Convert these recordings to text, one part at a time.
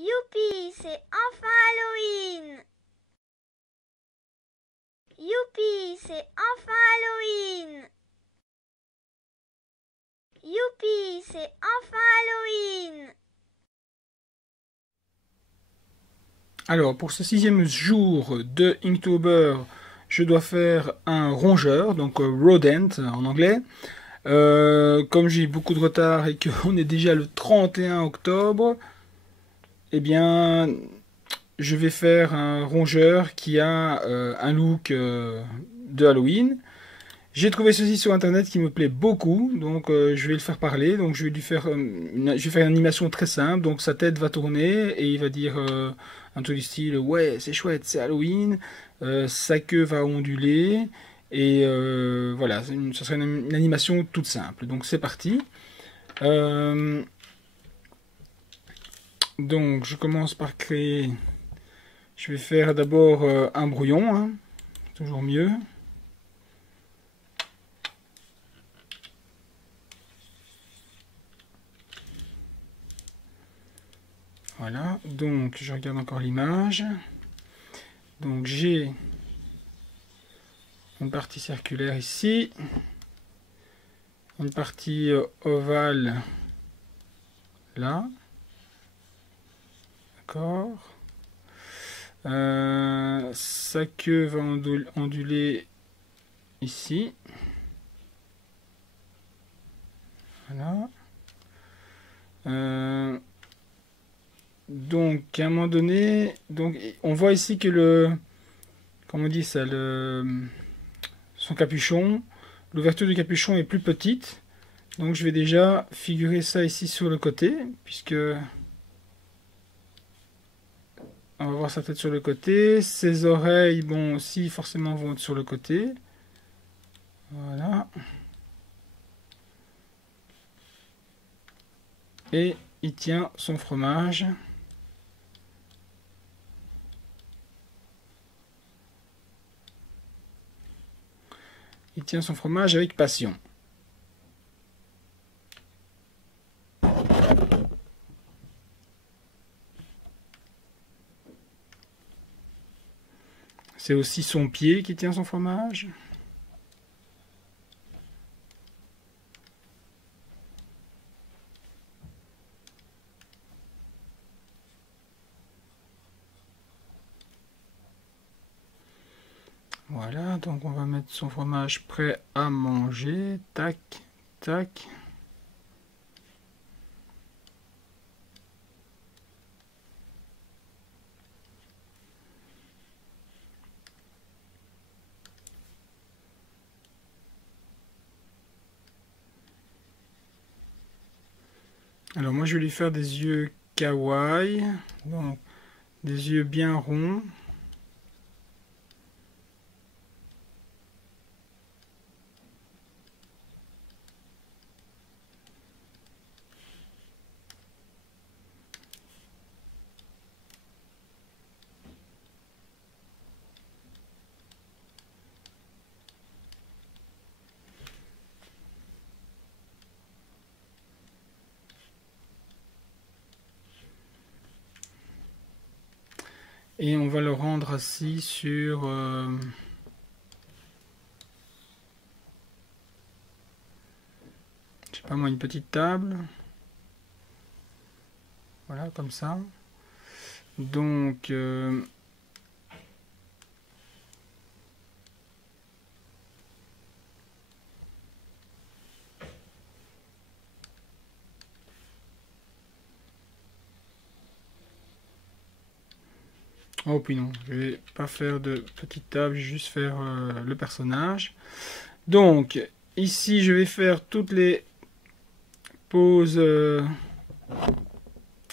Youpi, c'est enfin Halloween! Youpi, c'est enfin Halloween! Youpi, c'est enfin Halloween! Alors, pour ce 6e jour de Inktober, je dois faire un rongeur, donc rodent en anglais. Comme j'ai beaucoup de retard et qu'on est déjà le 31 octobre, eh bien, je vais faire un rongeur qui a un look de Halloween. J'ai trouvé ceci sur internet qui me plaît beaucoup, donc je vais le faire parler. Donc je vais lui faire, je vais faire une animation très simple. Donc sa tête va tourner et il va dire un truc du style ouais c'est chouette, c'est Halloween. Sa queue va onduler et voilà, ça sera une animation toute simple. Donc c'est parti. Euh, donc je commence par créer. Je vais faire d'abord un brouillon, hein, toujours mieux. Voilà, donc je regarde encore l'image. Donc j'ai une partie circulaire ici, une partie ovale là, d'accord. Sa queue va onduler ici, voilà. Donc à un moment donné, donc on voit ici que comment on dit ça, son capuchon, l'ouverture du capuchon est plus petite. Donc je vais déjà figurer ça ici sur le côté, puisque on va voir sa tête sur le côté. Ses oreilles, bon, aussi forcément vont être sur le côté. Voilà. Et il tient son fromage. Il tient son fromage avec passion. C'est aussi son pied qui tient son fromage. Voilà, donc on va mettre son fromage prêt à manger. Tac, tac. Alors moi je vais lui faire des yeux kawaii. Donc des yeux bien ronds. Et on va le rendre assis sur je sais pas moi, une petite table. Voilà, comme ça. Donc oh puis non, je vais pas faire de petite table, je vais juste faire le personnage. Donc ici je vais faire toutes les poses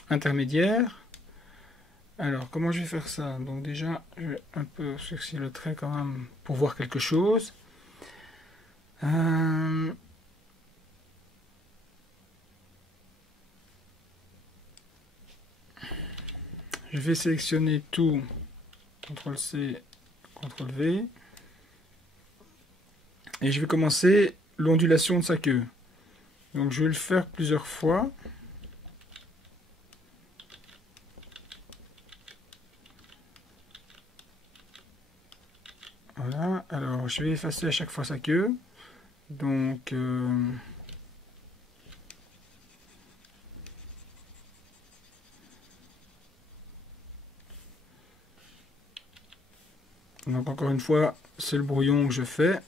intermédiaires. Alors comment je vais faire ça? Donc déjà je vais un peu surcir le trait quand même pour voir quelque chose. Je vais sélectionner tout, CTRL-C, CTRL-V. Et je vais commencer l'ondulation de sa queue. Donc je vais le faire plusieurs fois. Voilà, alors je vais effacer à chaque fois sa queue. Donc, encore une fois, c'est le brouillon que je fais.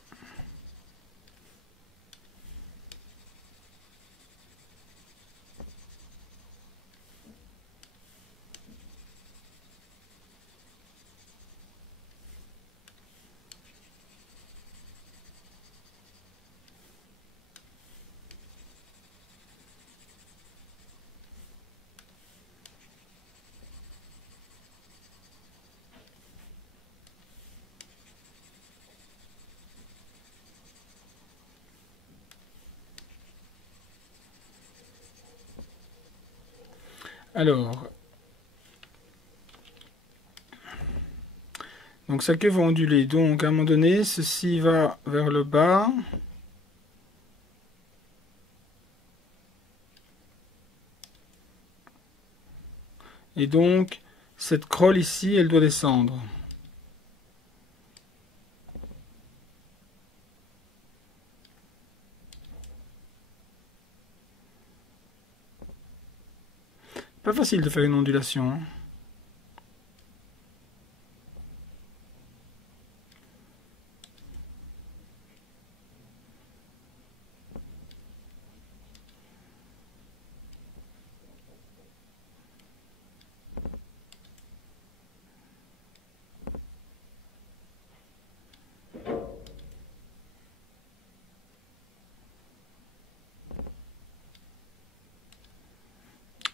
Alors, donc sa queue va onduler. Donc à un moment donné, ceci va vers le bas. Et donc, cette crolle ici, elle doit descendre. Pas facile de faire une ondulation, hein.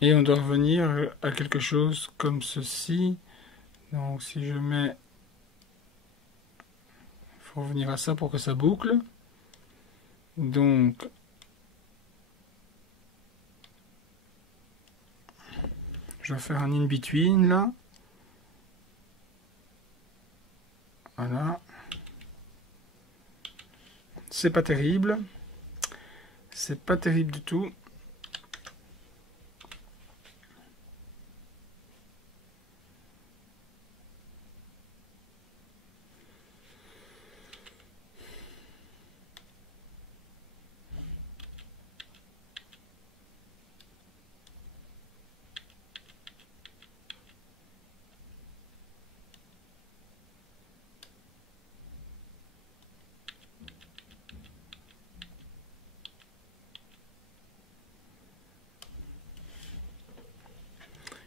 Et on doit revenir à quelque chose comme ceci. Donc si je mets... Il faut revenir à ça pour que ça boucle. Donc... Je vais faire un in-between là. Voilà. C'est pas terrible. C'est pas terrible du tout.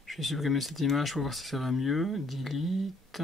Je vais supprimer cette image pour voir si ça va mieux. Delete.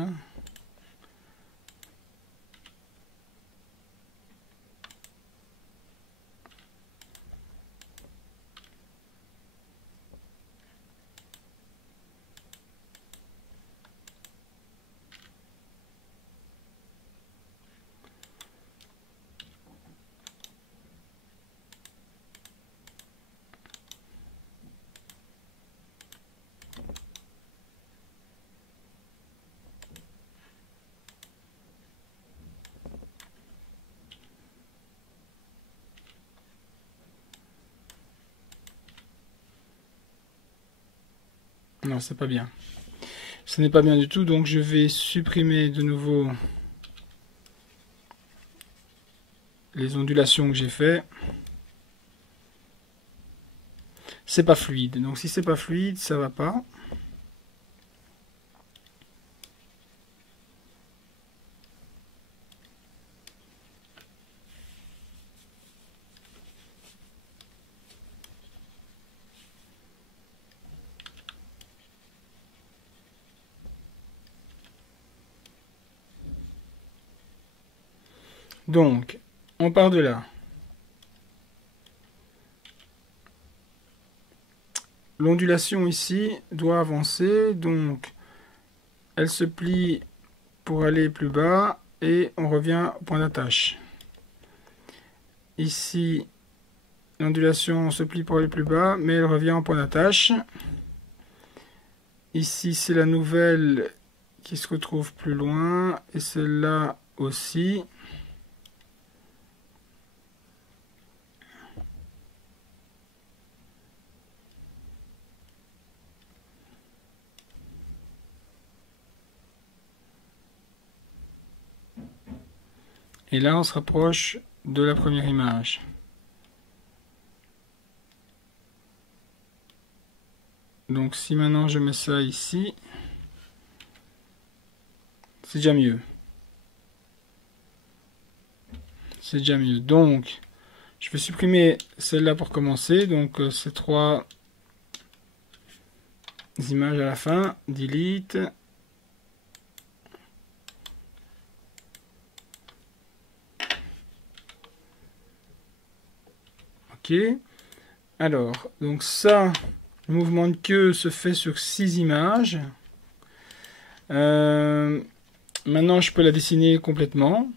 Non, c'est pas bien. Ce n'est pas bien du tout, donc je vais supprimer de nouveau les ondulations que j'ai fait. C'est pas fluide, donc si c'est pas fluide, ça va pas. Donc, on part de là. L'ondulation ici doit avancer, donc elle se plie pour aller plus bas et on revient au point d'attache. Ici, l'ondulation se plie pour aller plus bas, mais elle revient au point d'attache. Ici, c'est la nouvelle qui se retrouve plus loin et celle-là aussi. Et là, on se rapproche de la première image. Donc si maintenant je mets ça ici, c'est déjà mieux. C'est déjà mieux. Donc, je vais supprimer celle-là pour commencer. Donc, ces 3 images à la fin. Delete. Ok. Alors, donc ça, le mouvement de queue se fait sur 6 images. Maintenant, je peux la dessiner complètement.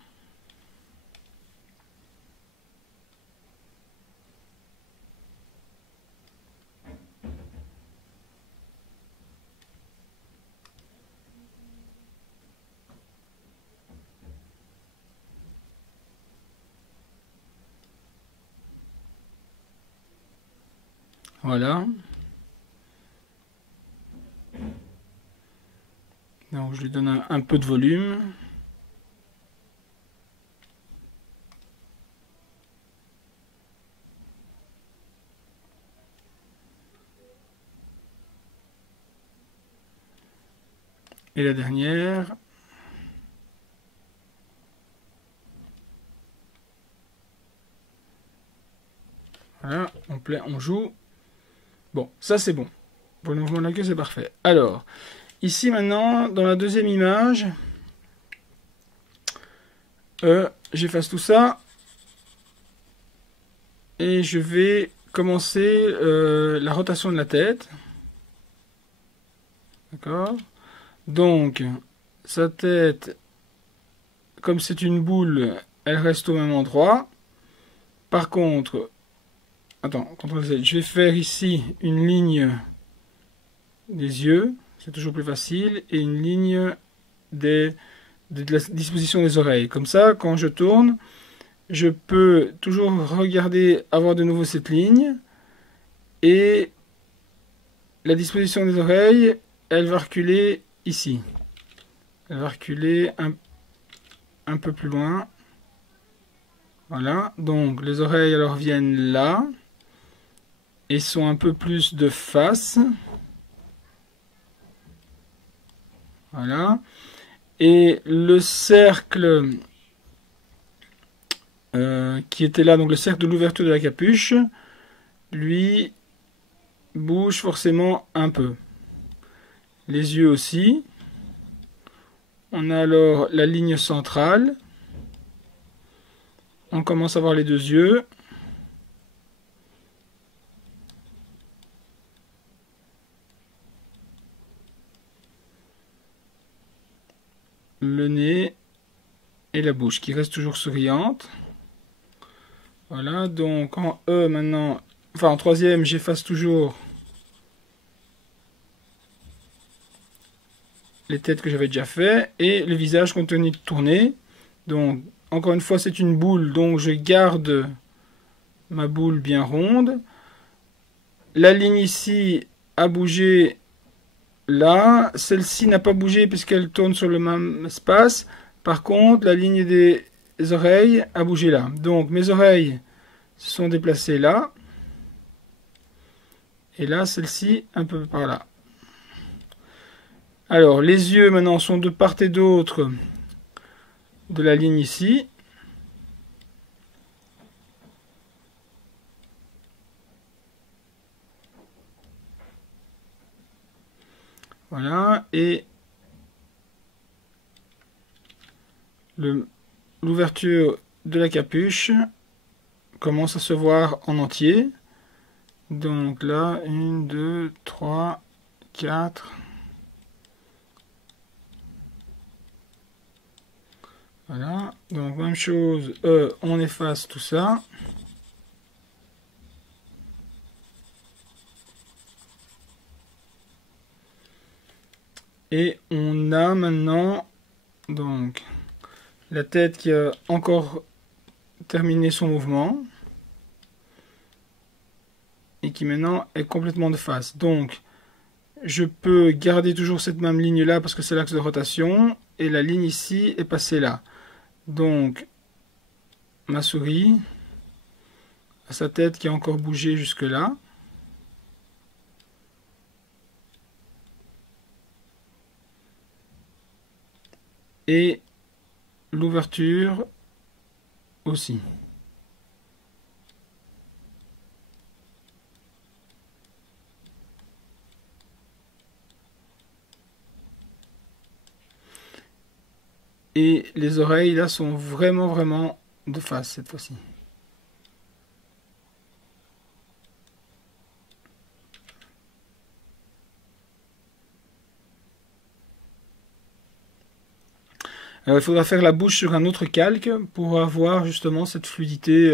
Voilà. Donc je lui donne un peu de volume. Et la dernière. Voilà, on joue. Bon, ça c'est bon. Pour le mouvement de la queue, c'est parfait. Alors, ici maintenant, dans la deuxième image, j'efface tout ça. Et je vais commencer la rotation de la tête. D'accord? Donc, sa tête, comme c'est une boule, elle reste au même endroit. Par contre, attends, CTRL-Z, je vais faire ici une ligne des yeux, c'est toujours plus facile, et une ligne de la disposition des oreilles. Comme ça, quand je tourne, je peux toujours regarder, avoir de nouveau cette ligne, et la disposition des oreilles, elle va reculer ici. Elle va reculer un peu plus loin. Voilà, donc les oreilles alors viennent là, et sont un peu plus de face. Voilà. Et le cercle qui était là, donc le cercle de l'ouverture de la capuche, lui bouge forcément un peu. Les yeux aussi. On a alors la ligne centrale. On commence à voir les 2 yeux. Le nez et la bouche qui reste toujours souriante. Voilà, donc en E maintenant, enfin en troisième, j'efface toujours les têtes que j'avais déjà fait et le visage continue de tourner. Donc encore une fois, c'est une boule, donc je garde ma boule bien ronde. La ligne ici a bougé là, celle-ci n'a pas bougé puisqu'elle tourne sur le même espace. Par contre, la ligne des oreilles a bougé là. Donc mes oreilles se sont déplacées là. Et là, celle-ci un peu par là. Alors, les yeux maintenant sont de part et d'autre de la ligne ici. Voilà, et l'ouverture de la capuche commence à se voir en entier. Donc là, 1, 2, 3, 4. Voilà, donc même chose, on efface tout ça. Et on a maintenant donc la tête qui a encore terminé son mouvement et qui maintenant est complètement de face. Donc je peux garder toujours cette même ligne là parce que c'est l'axe de rotation et la ligne ici est passée là. Donc ma souris à sa tête qui a encore bougé jusque là. Et l'ouverture aussi. Et les oreilles là sont vraiment de face cette fois-ci. Il faudra faire la bouche sur un autre calque pour avoir justement cette fluidité.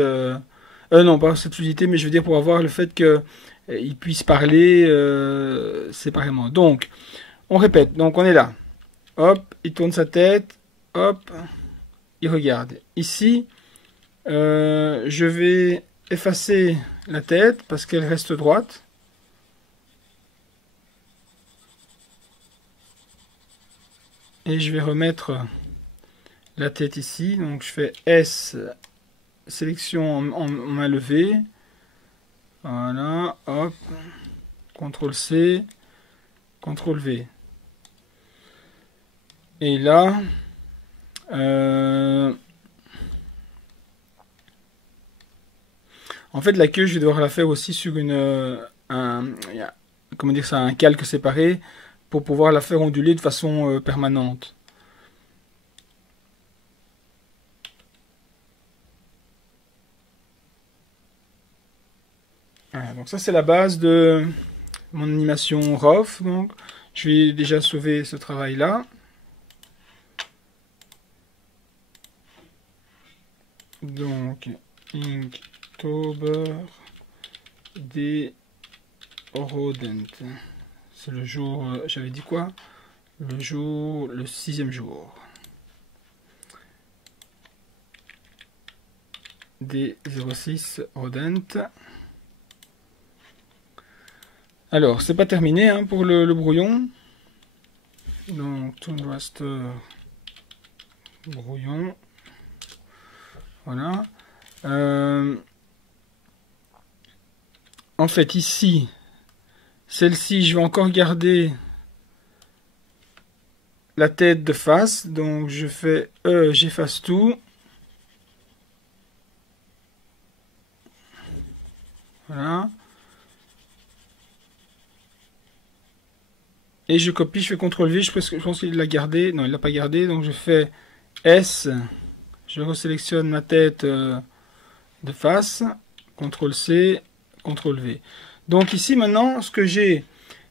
Non, pas cette fluidité, mais je veux dire pour avoir le fait qu'il puisse parler séparément. Donc, on répète. Donc, on est là. Hop, il tourne sa tête. Hop, il regarde. Ici, je vais effacer la tête parce qu'elle reste droite. Et je vais remettre la tête ici. Donc je fais S, sélection en main levée. Voilà, hop. CTRL C, CTRL V. Et là, en fait la queue je vais devoir la faire aussi sur comment dire ça, un calque séparé pour pouvoir la faire onduler de façon permanente. Voilà, donc ça c'est la base de mon animation RAW. Donc je vais déjà sauver ce travail là. Donc Inktober des Rodent. C'est le jour, j'avais dit quoi? Le 6e jour. Des 06 Rodent. Alors, c'est pas terminé hein, pour le brouillon. Donc, Toon Raster brouillon. Voilà. En fait, ici, celle-ci, je vais encore garder la tête de face. Donc, je fais j'efface tout. Voilà. Et je copie, je fais CTRL V. Je pense qu'il l'a gardé. Non, il l'a pas gardé. Donc, je fais S. Je resélectionne ma tête de face. CTRL C, CTRL V. Donc ici maintenant, ce que j'ai,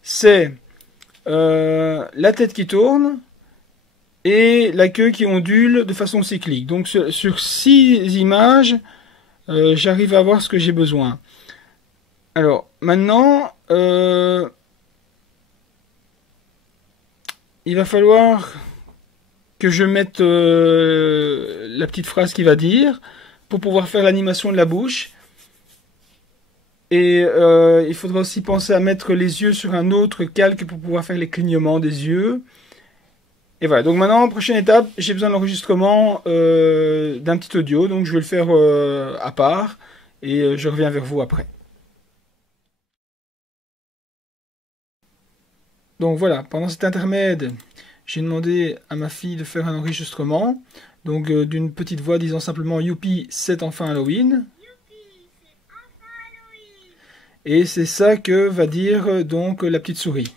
c'est la tête qui tourne et la queue qui ondule de façon cyclique. Donc sur 6 images, j'arrive à voir ce que j'ai besoin. Alors maintenant, il va falloir que je mette la petite phrase qu'il va dire pour pouvoir faire l'animation de la bouche. Et il faudra aussi penser à mettre les yeux sur un autre calque pour pouvoir faire les clignements des yeux. Et voilà, donc maintenant, prochaine étape, j'ai besoin de l'enregistrement d'un petit audio. Donc je vais le faire à part et je reviens vers vous après. Donc voilà, pendant cet intermède, j'ai demandé à ma fille de faire un enregistrement. Donc d'une petite voix disant simplement « Youpi, c'est enfin Halloween ». Et c'est ça que va dire donc la petite souris.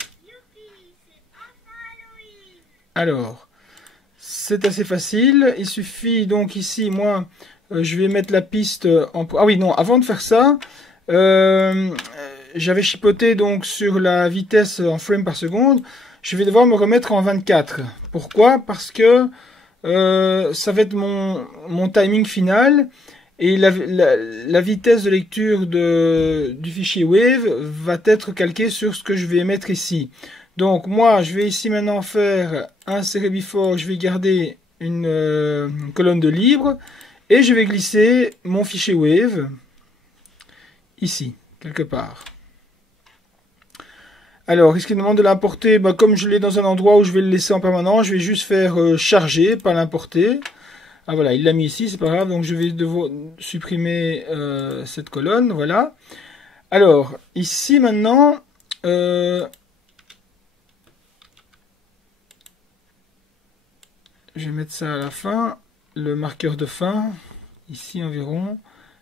Alors, c'est assez facile. Il suffit donc ici, moi, je vais mettre la piste en... Ah oui, non, avant de faire ça, j'avais chipoté donc sur la vitesse en frame par seconde. Je vais devoir me remettre en 24. Pourquoi? Parce que ça va être mon timing final. Et la vitesse de lecture du fichier Wave va être calquée sur ce que je vais mettre ici. Donc moi, je vais ici maintenant faire insérer before, je vais garder une colonne de libre et je vais glisser mon fichier Wave ici, quelque part. Alors, est-ce qu'il demande de l'importer? Comme je l'ai dans un endroit où je vais le laisser en permanent, je vais juste faire charger, pas l'importer. Ah voilà, il l'a mis ici, c'est pas grave, donc je vais devoir supprimer cette colonne, voilà. Alors, ici maintenant, je vais mettre ça à la fin, le marqueur de fin, ici environ,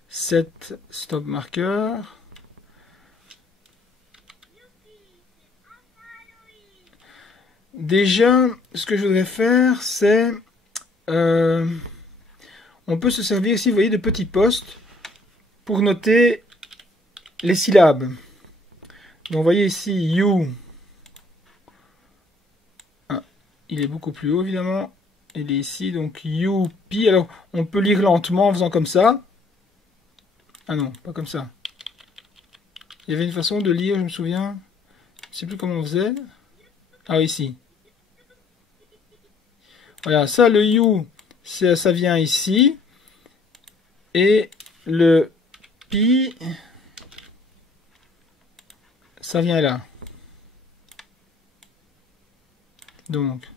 7 stop marqueur. Déjà, ce que je voudrais faire, c'est... on peut se servir ici, vous voyez, de petits postes pour noter les syllabes. Donc, vous voyez ici, you. Ah, il est beaucoup plus haut, évidemment. Il est ici, donc youpi. Alors, on peut lire lentement en faisant comme ça. Ah non, pas comme ça. Il y avait une façon de lire, je me souviens. Je ne sais plus comment on faisait. Ah, ici. Voilà, ça, le you, ça vient ici. Et le pi, ça vient là. Donc,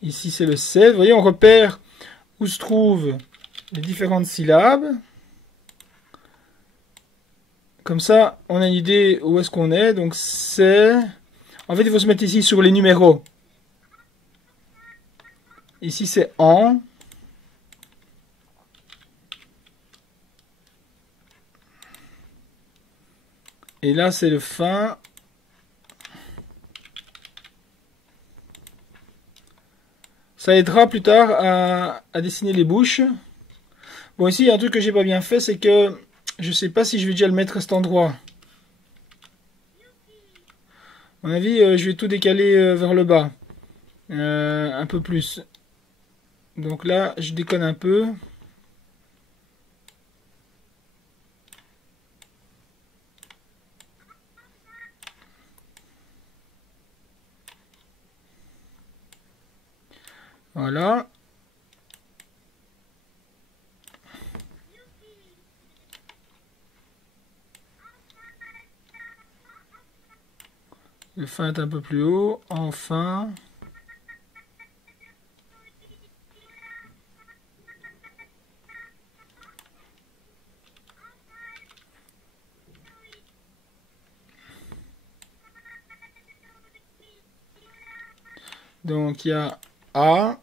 ici c'est le 7. Vous voyez, on repère où se trouvent les différentes syllabes. Comme ça, on a une idée où est-ce qu'on est. Donc, c'est... En fait, il faut se mettre ici sur les numéros. Ici, c'est en. Et là, c'est le fin. Ça aidera plus tard à dessiner les bouches. Bon, ici, il y a un truc que j'ai pas bien fait, c'est que je sais pas si je vais déjà le mettre à cet endroit. À mon avis, je vais tout décaler vers le bas. Un peu plus. Donc là, je déconne un peu. Voilà. Le fin est un peu plus haut. Enfin. Donc il y a A.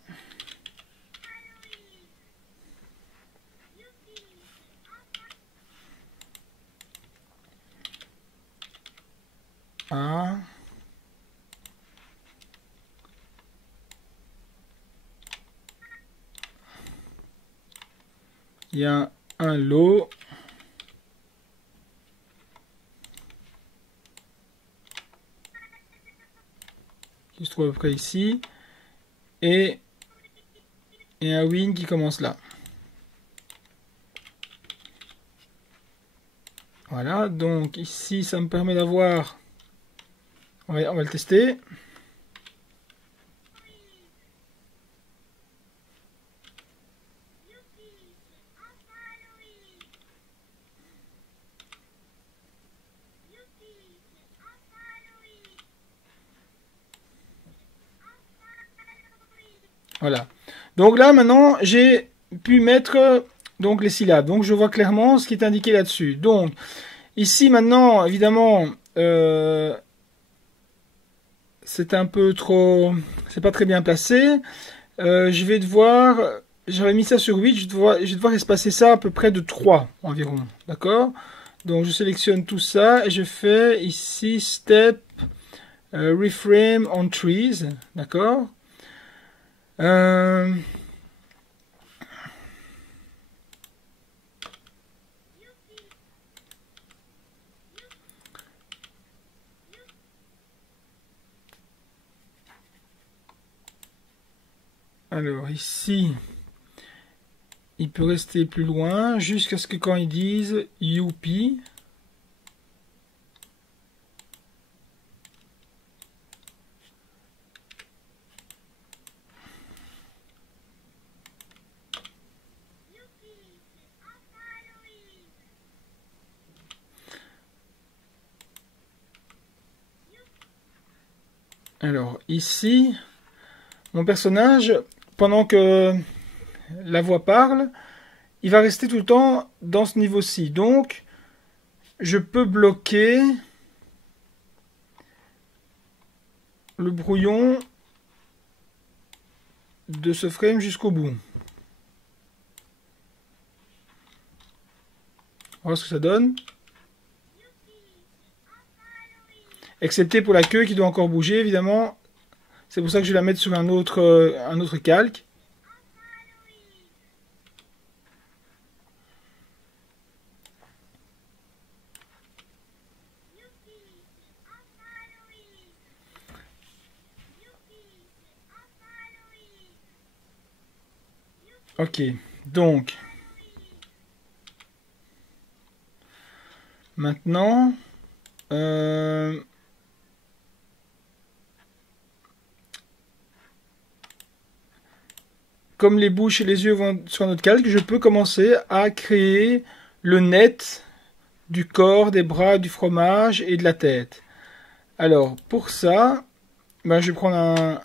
A. Il y a un lot. Qui se trouve à peu près ici. Et un win qui commence là. Voilà, donc ici ça me permet d'avoir... On va le tester. Voilà. Donc là maintenant j'ai pu mettre donc les syllabes. Donc je vois clairement ce qui est indiqué là-dessus. Donc ici maintenant évidemment c'est un peu trop... C'est pas très bien placé. Je vais devoir... J'avais mis ça sur 8, je vais devoir espacer ça à peu près de 3 environ. D'accord? Donc je sélectionne tout ça et je fais ici Step Reframe on Trees. D'accord? Alors ici, il peut rester plus loin jusqu'à ce que quand ils disent Youpi. Alors ici, mon personnage, pendant que la voix parle, il va rester tout le temps dans ce niveau-ci. Donc, je peux bloquer le brouillon de ce frame jusqu'au bout. On va voir ce que ça donne. Excepté pour la queue qui doit encore bouger, évidemment. C'est pour ça que je vais la mettre sur un autre calque. Ok, donc maintenant comme les bouches et les yeux vont sur notre calque, je peux commencer à créer le net du corps, des bras, du fromage et de la tête. Alors pour ça, ben, je vais prendre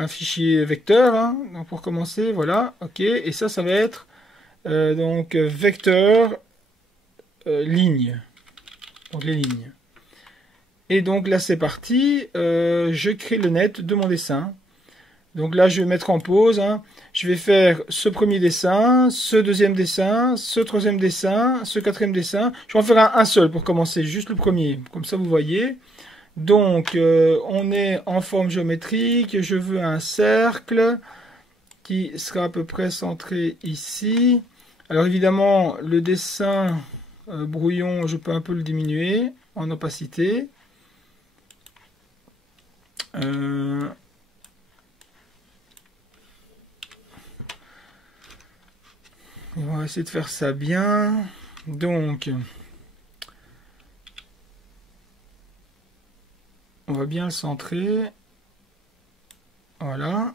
un fichier vecteur, hein. Donc pour commencer, voilà, ok, et ça va être donc vecteur ligne, donc les lignes. Et donc là c'est parti, je crée le net de mon dessin. Donc là je vais mettre en pause, hein. Je vais faire ce premier dessin, ce deuxième dessin, ce troisième dessin, ce quatrième dessin. Je vais en faire un seul pour commencer, juste le premier, comme ça vous voyez. Donc, on est en forme géométrique. Je veux un cercle qui sera à peu près centré ici. Alors, évidemment, le dessin brouillon, je peux un peu le diminuer en opacité. On va essayer de faire ça bien. Donc, on va bien le centrer. Voilà.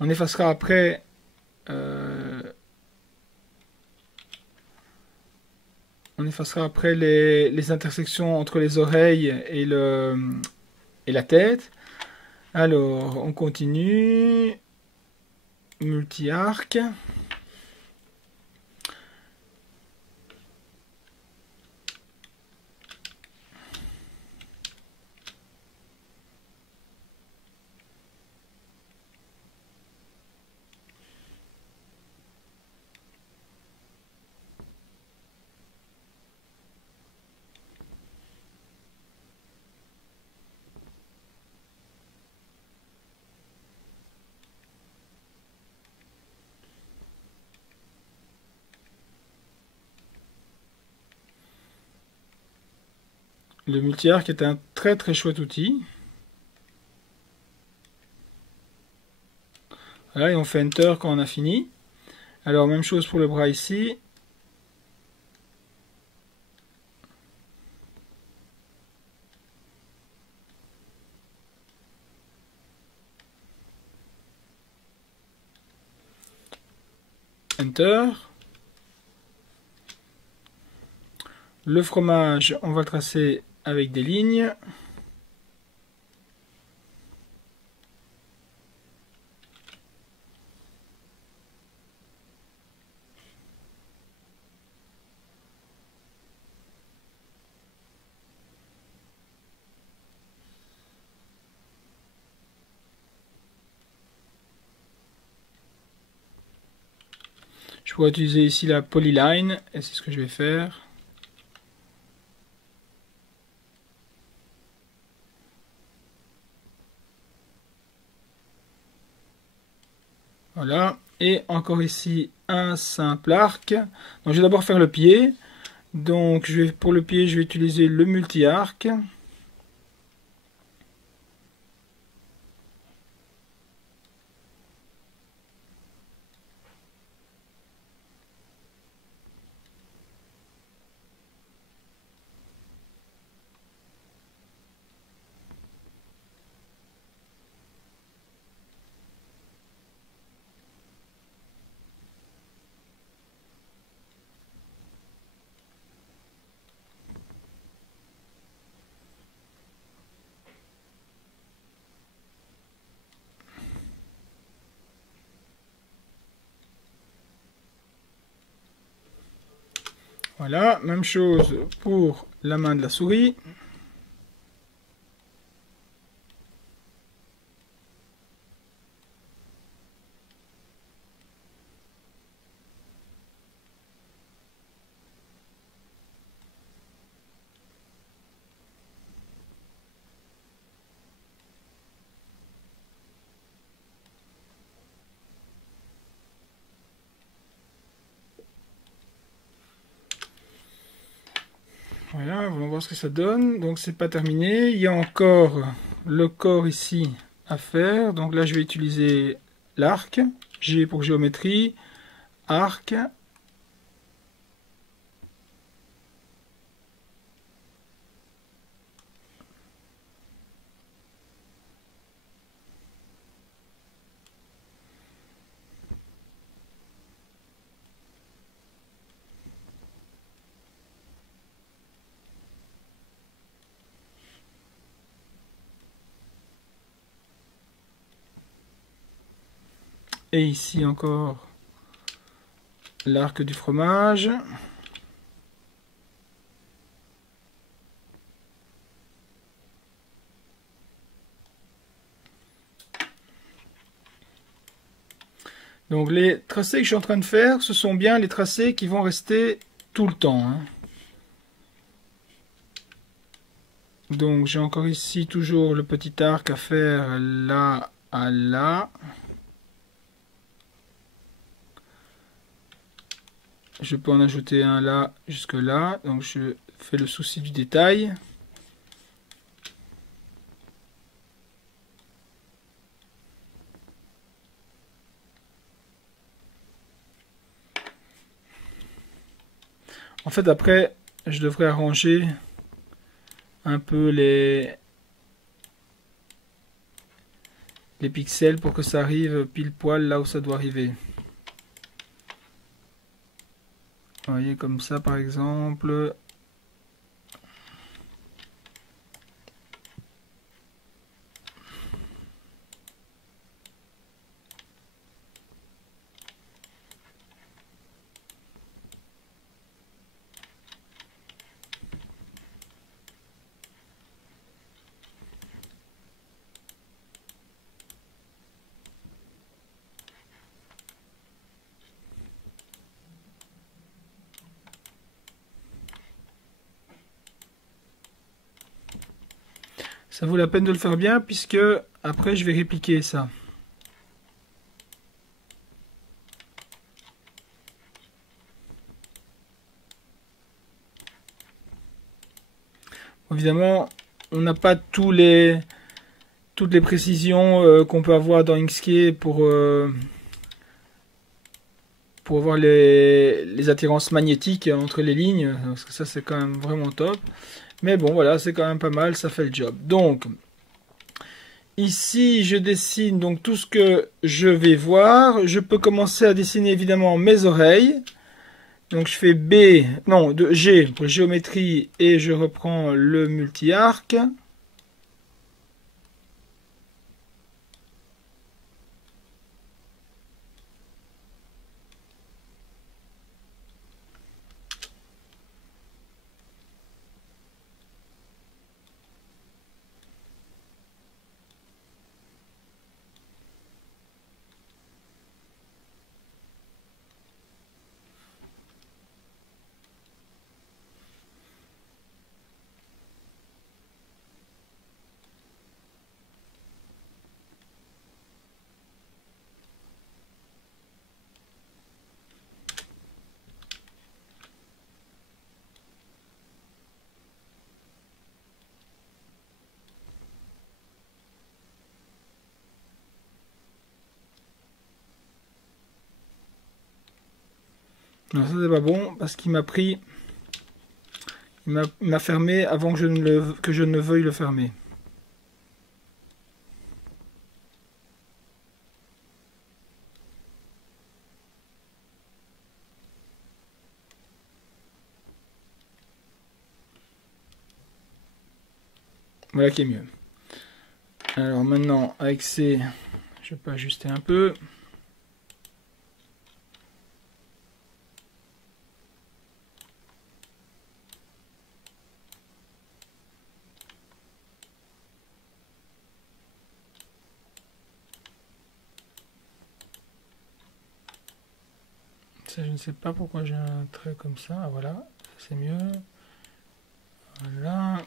On effacera après les intersections entre les oreilles et la tête. Alors, on continue. Multi-arc. Le multi-arc est un très très chouette outil. Voilà, et on fait Enter quand on a fini. Alors, même chose pour le bras ici. Enter. Le fromage, on va le tracer avec des lignes. Je pourrais utiliser ici la polyline, et c'est ce que je vais faire. Voilà, et encore ici un simple arc. Donc je vais d'abord faire le pied. Donc pour le pied, je vais utiliser le multi-arc. Voilà, même chose pour la main de la souris. Voilà, on va voir ce que ça donne. Donc c'est pas terminé. Il y a encore le corps ici à faire. Donc là je vais utiliser l'arc. G pour géométrie. Arc. Et ici encore l'arc du fromage. Donc les tracés que je suis en train de faire, ce sont bien les tracés qui vont rester tout le temps, hein. Donc j'ai encore ici toujours le petit arc à faire là à là. Je peux en ajouter un là jusque là. Donc je fais le souci du détail. En fait après je devrais arranger un peu les pixels pour que ça arrive pile poil là où ça doit arriver. Vous voyez comme ça par exemple. Ça vaut la peine de le faire bien puisque après je vais répliquer ça. Évidemment, on n'a pas toutes les précisions qu'on peut avoir dans Inkscape pour avoir les attirances magnétiques entre les lignes. Parce que ça, c'est quand même vraiment top. Mais bon, voilà, c'est quand même pas mal, ça fait le job. Donc, ici, je dessine donc tout ce que je vais voir. Je peux commencer à dessiner évidemment mes oreilles. Donc je fais G pour géométrie et je reprends le multi-arc. Non, ça c'est pas bon parce qu'il m'a pris, il m'a fermé avant que je ne veuille le fermer. Voilà qui est mieux. Alors maintenant avec ces, je peux ajuster un peu. Ça, je ne sais pas pourquoi j'ai un trait comme ça. Ah, voilà, c'est mieux. Voilà.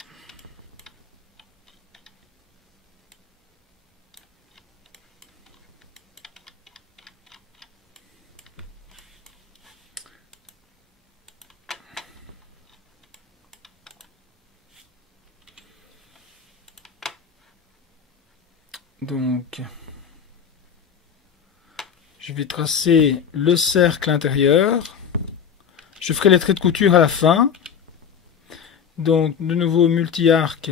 Donc, je vais tracer le cercle intérieur. Je ferai les traits de couture à la fin. Donc, de nouveau, multi-arc.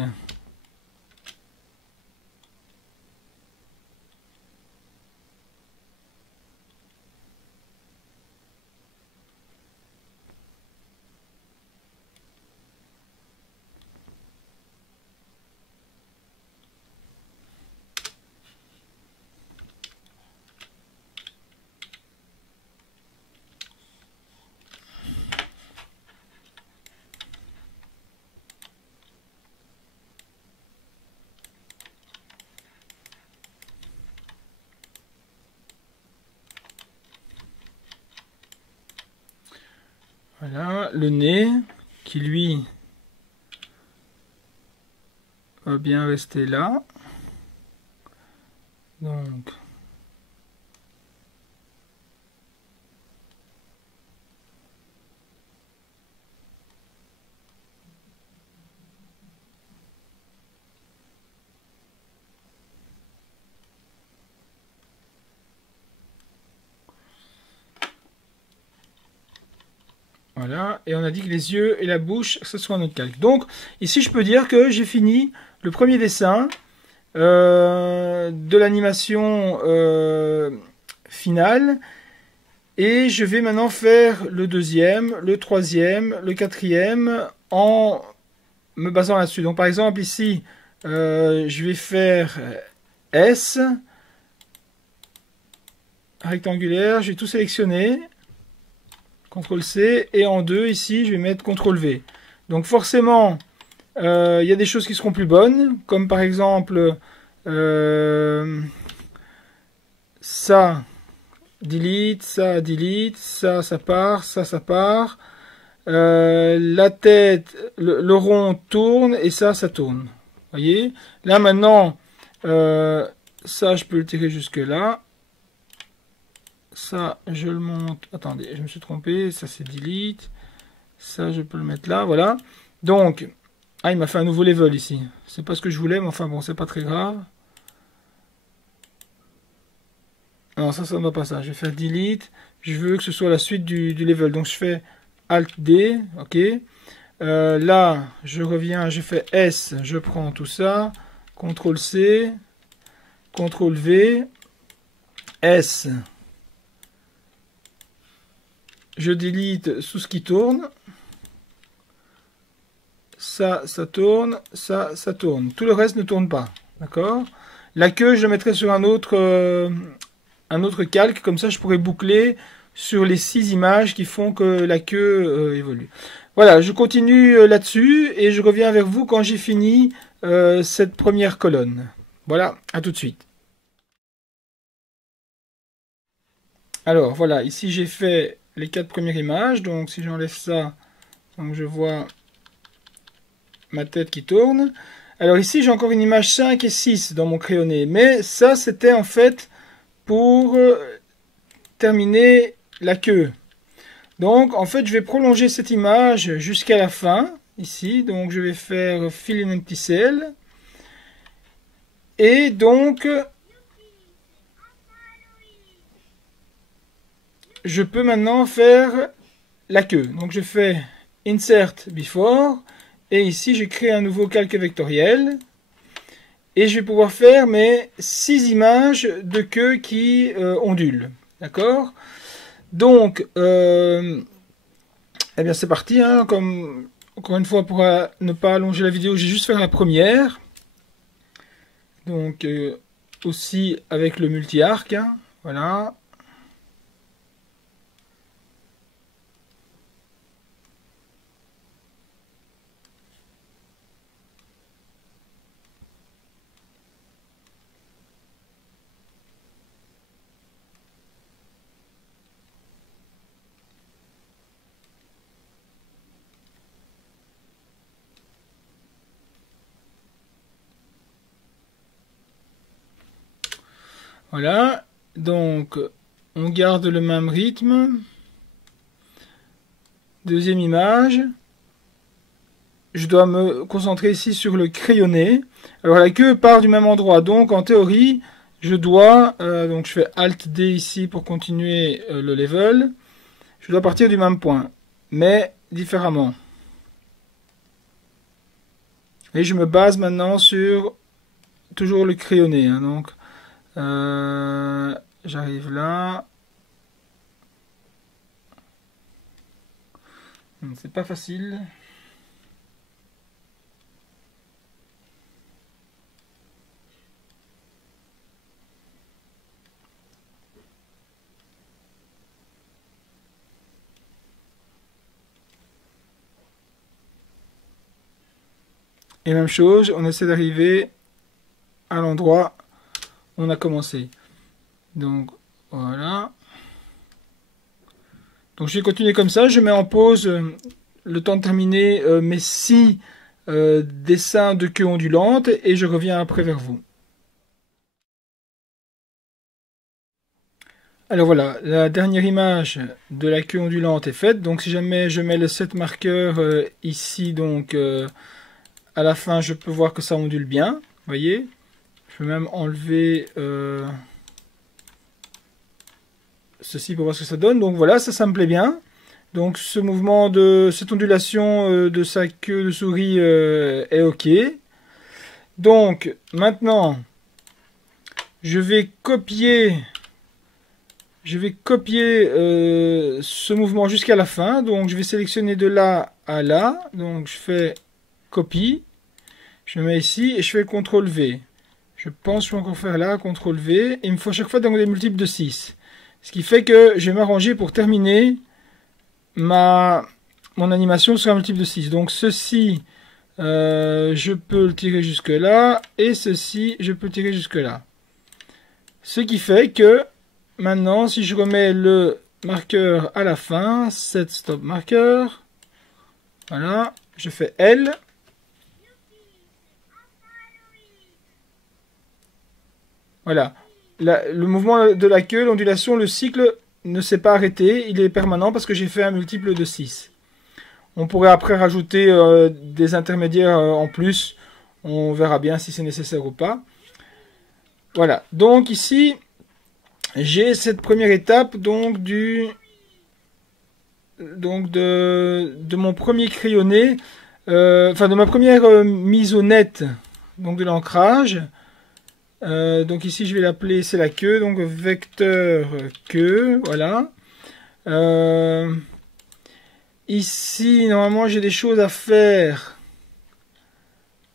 Voilà, le nez, qui lui va bien rester là. Donc, voilà, et on a dit que les yeux et la bouche, ce soit notre calque. Donc, ici, je peux dire que j'ai fini le premier dessin de l'animation finale. Et je vais maintenant faire le deuxième, le troisième, le quatrième en me basant là-dessus. Donc, par exemple, ici, je vais faire S, rectangulaire, je vais tout sélectionner. CTRL-C, et en 2, ici, je vais mettre CTRL-V. Donc forcément, il y a des choses qui seront plus bonnes, comme par exemple, ça, delete, ça part, ça part. La tête, le rond tourne, et ça tourne. Voyez? Là, maintenant, ça, je peux le tirer jusque là. Ça, je le monte. Attendez, je me suis trompé. Ça, c'est delete. Ça, je peux le mettre là. Voilà. Donc, ah, il m'a fait un nouveau level ici. C'est pas ce que je voulais, mais enfin bon, c'est pas très grave. Non, ça ne va pas ça. Je vais faire delete. Je veux que ce soit la suite du level. Donc, je fais Alt D. OK. Là, je reviens. Je fais S. Je prends tout ça. CTRL C. CTRL V. S. Je delete sous ce qui tourne. Ça tourne. Ça tourne. Tout le reste ne tourne pas. D'accord? La queue, je la mettrai sur un autre calque. Comme ça, je pourrais boucler sur les 6 images qui font que la queue évolue. Voilà, je continue là-dessus et je reviens vers vous quand j'ai fini cette première colonne. Voilà, à tout de suite. Alors, voilà, ici j'ai fait les 4 premières images. Donc, si j'enlève ça, donc je vois ma tête qui tourne. Alors ici, j'ai encore une image 5 et 6 dans mon crayonné. Mais ça, c'était en fait pour terminer la queue. Donc, en fait, je vais prolonger cette image jusqu'à la fin. Ici, donc je vais faire Fill in Empty Cell. Et donc, je peux maintenant faire la queue. Donc, je fais Insert Before. Et ici, je crée un nouveau calque vectoriel. Et je vais pouvoir faire mes 6 images de queue qui ondulent. D'accord? Donc, eh bien c'est parti. Hein, comme, encore une fois, pour ne pas allonger la vidéo, j'ai juste fait la première. Donc, aussi avec le multi-arc. Hein, voilà. Voilà, donc on garde le même rythme. Deuxième image. Je dois me concentrer ici sur le crayonné. Alors la queue part du même endroit, donc en théorie, je dois, donc je fais Alt D ici pour continuer le level. Je dois partir du même point, mais différemment. Et je me base maintenant sur toujours le crayonné. Hein, donc j'arrive là. C'est pas facile. Et même chose, on essaie d'arriver à l'endroit où on a commencé. Donc voilà. Donc je vais continuer comme ça, je mets en pause le temps de terminer mes 6 dessins de queue ondulante et je reviens après vers vous. Alors voilà, la dernière image de la queue ondulante est faite. Donc si jamais je mets le set marqueur ici, donc à la fin je peux voir que ça ondule bien. Vous voyez, je peux même enlever ceci pour voir ce que ça donne. Donc voilà, ça me plaît bien. Donc ce mouvement cette ondulation de sa queue de souris est ok. Donc maintenant, je vais copier ce mouvement jusqu'à la fin. Donc je vais sélectionner de là à là. Donc je fais copie. Je me mets ici et je fais CTRL V. Je pense que je vais encore faire là, CTRL V. Et il me faut à chaque fois des multiples de 6. Ce qui fait que je vais m'arranger pour terminer mon animation sur un multiple de 6. Donc ceci, je peux le tirer jusque là. Et ceci, je peux le tirer jusque là. Ce qui fait que maintenant, si je remets le marqueur à la fin, set stop marker, voilà, je fais L. Voilà. Le mouvement de la queue, l'ondulation, le cycle ne s'est pas arrêté. Il est permanent parce que j'ai fait un multiple de 6. On pourrait après rajouter des intermédiaires en plus. On verra bien si c'est nécessaire ou pas. Voilà. Donc ici, j'ai cette première étape donc de mon premier crayonné, enfin de ma première mise au net, donc de l'ancrage. Donc ici je vais l'appeler, c'est la queue, donc vecteur queue, voilà. Ici normalement j'ai des choses à faire.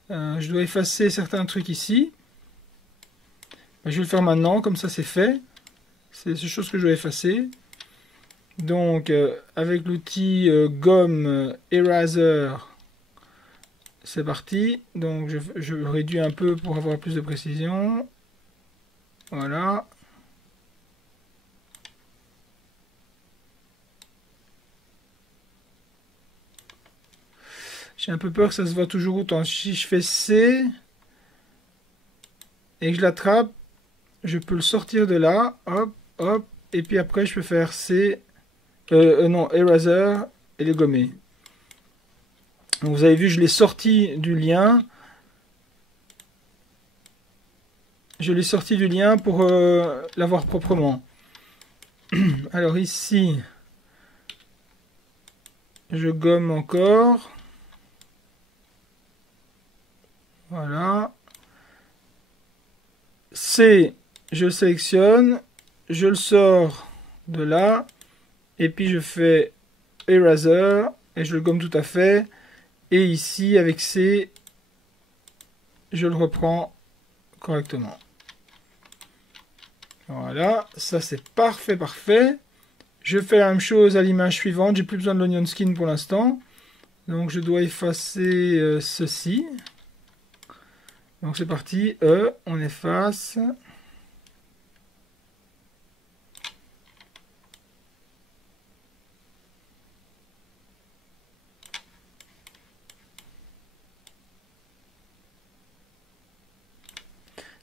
Je dois effacer certains trucs ici. Je vais le faire maintenant, comme ça c'est fait. C'est ces choses que je dois effacer. Donc avec l'outil gomme eraser, c'est parti. Donc je réduis un peu pour avoir plus de précision. Voilà. J'ai un peu peur que ça se voit toujours autant. Si je fais C et que je l'attrape, je peux le sortir de là. Hop, hop. Et puis après, je peux faire C. Non, eraser et le gommer. Donc vous avez vu, je l'ai sorti du lien. Je l'ai sorti du lien pour l'avoir proprement. Alors ici, je gomme encore. Voilà. C, je sélectionne. Je le sors de là. Et puis je fais eraser. Et je le gomme tout à fait. Et ici, avec C, je le reprends correctement. Voilà, ça c'est parfait, parfait. Je fais la même chose à l'image suivante. J'ai plus besoin de l'onion skin pour l'instant. Donc je dois effacer ceci. Donc c'est parti. On efface.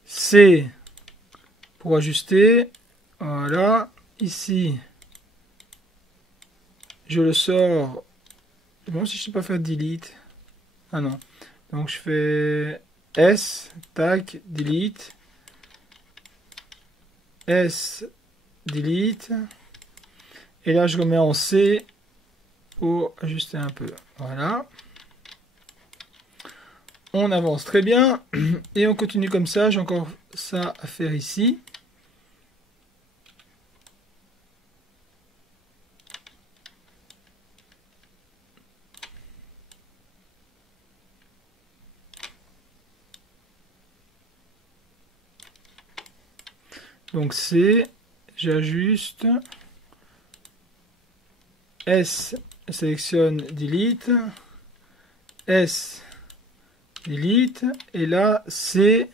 C pour ajuster. Voilà. Ici, je le sors. Bon, si je ne sais pas faire delete. Ah non. Donc je fais S, tac, delete. S, delete. Et là, je remets en C pour ajuster un peu. Voilà. On avance très bien. Et on continue comme ça. J'ai encore ça à faire ici. Donc C, j'ajuste. S, sélectionne delete. S, delete. Et là, C.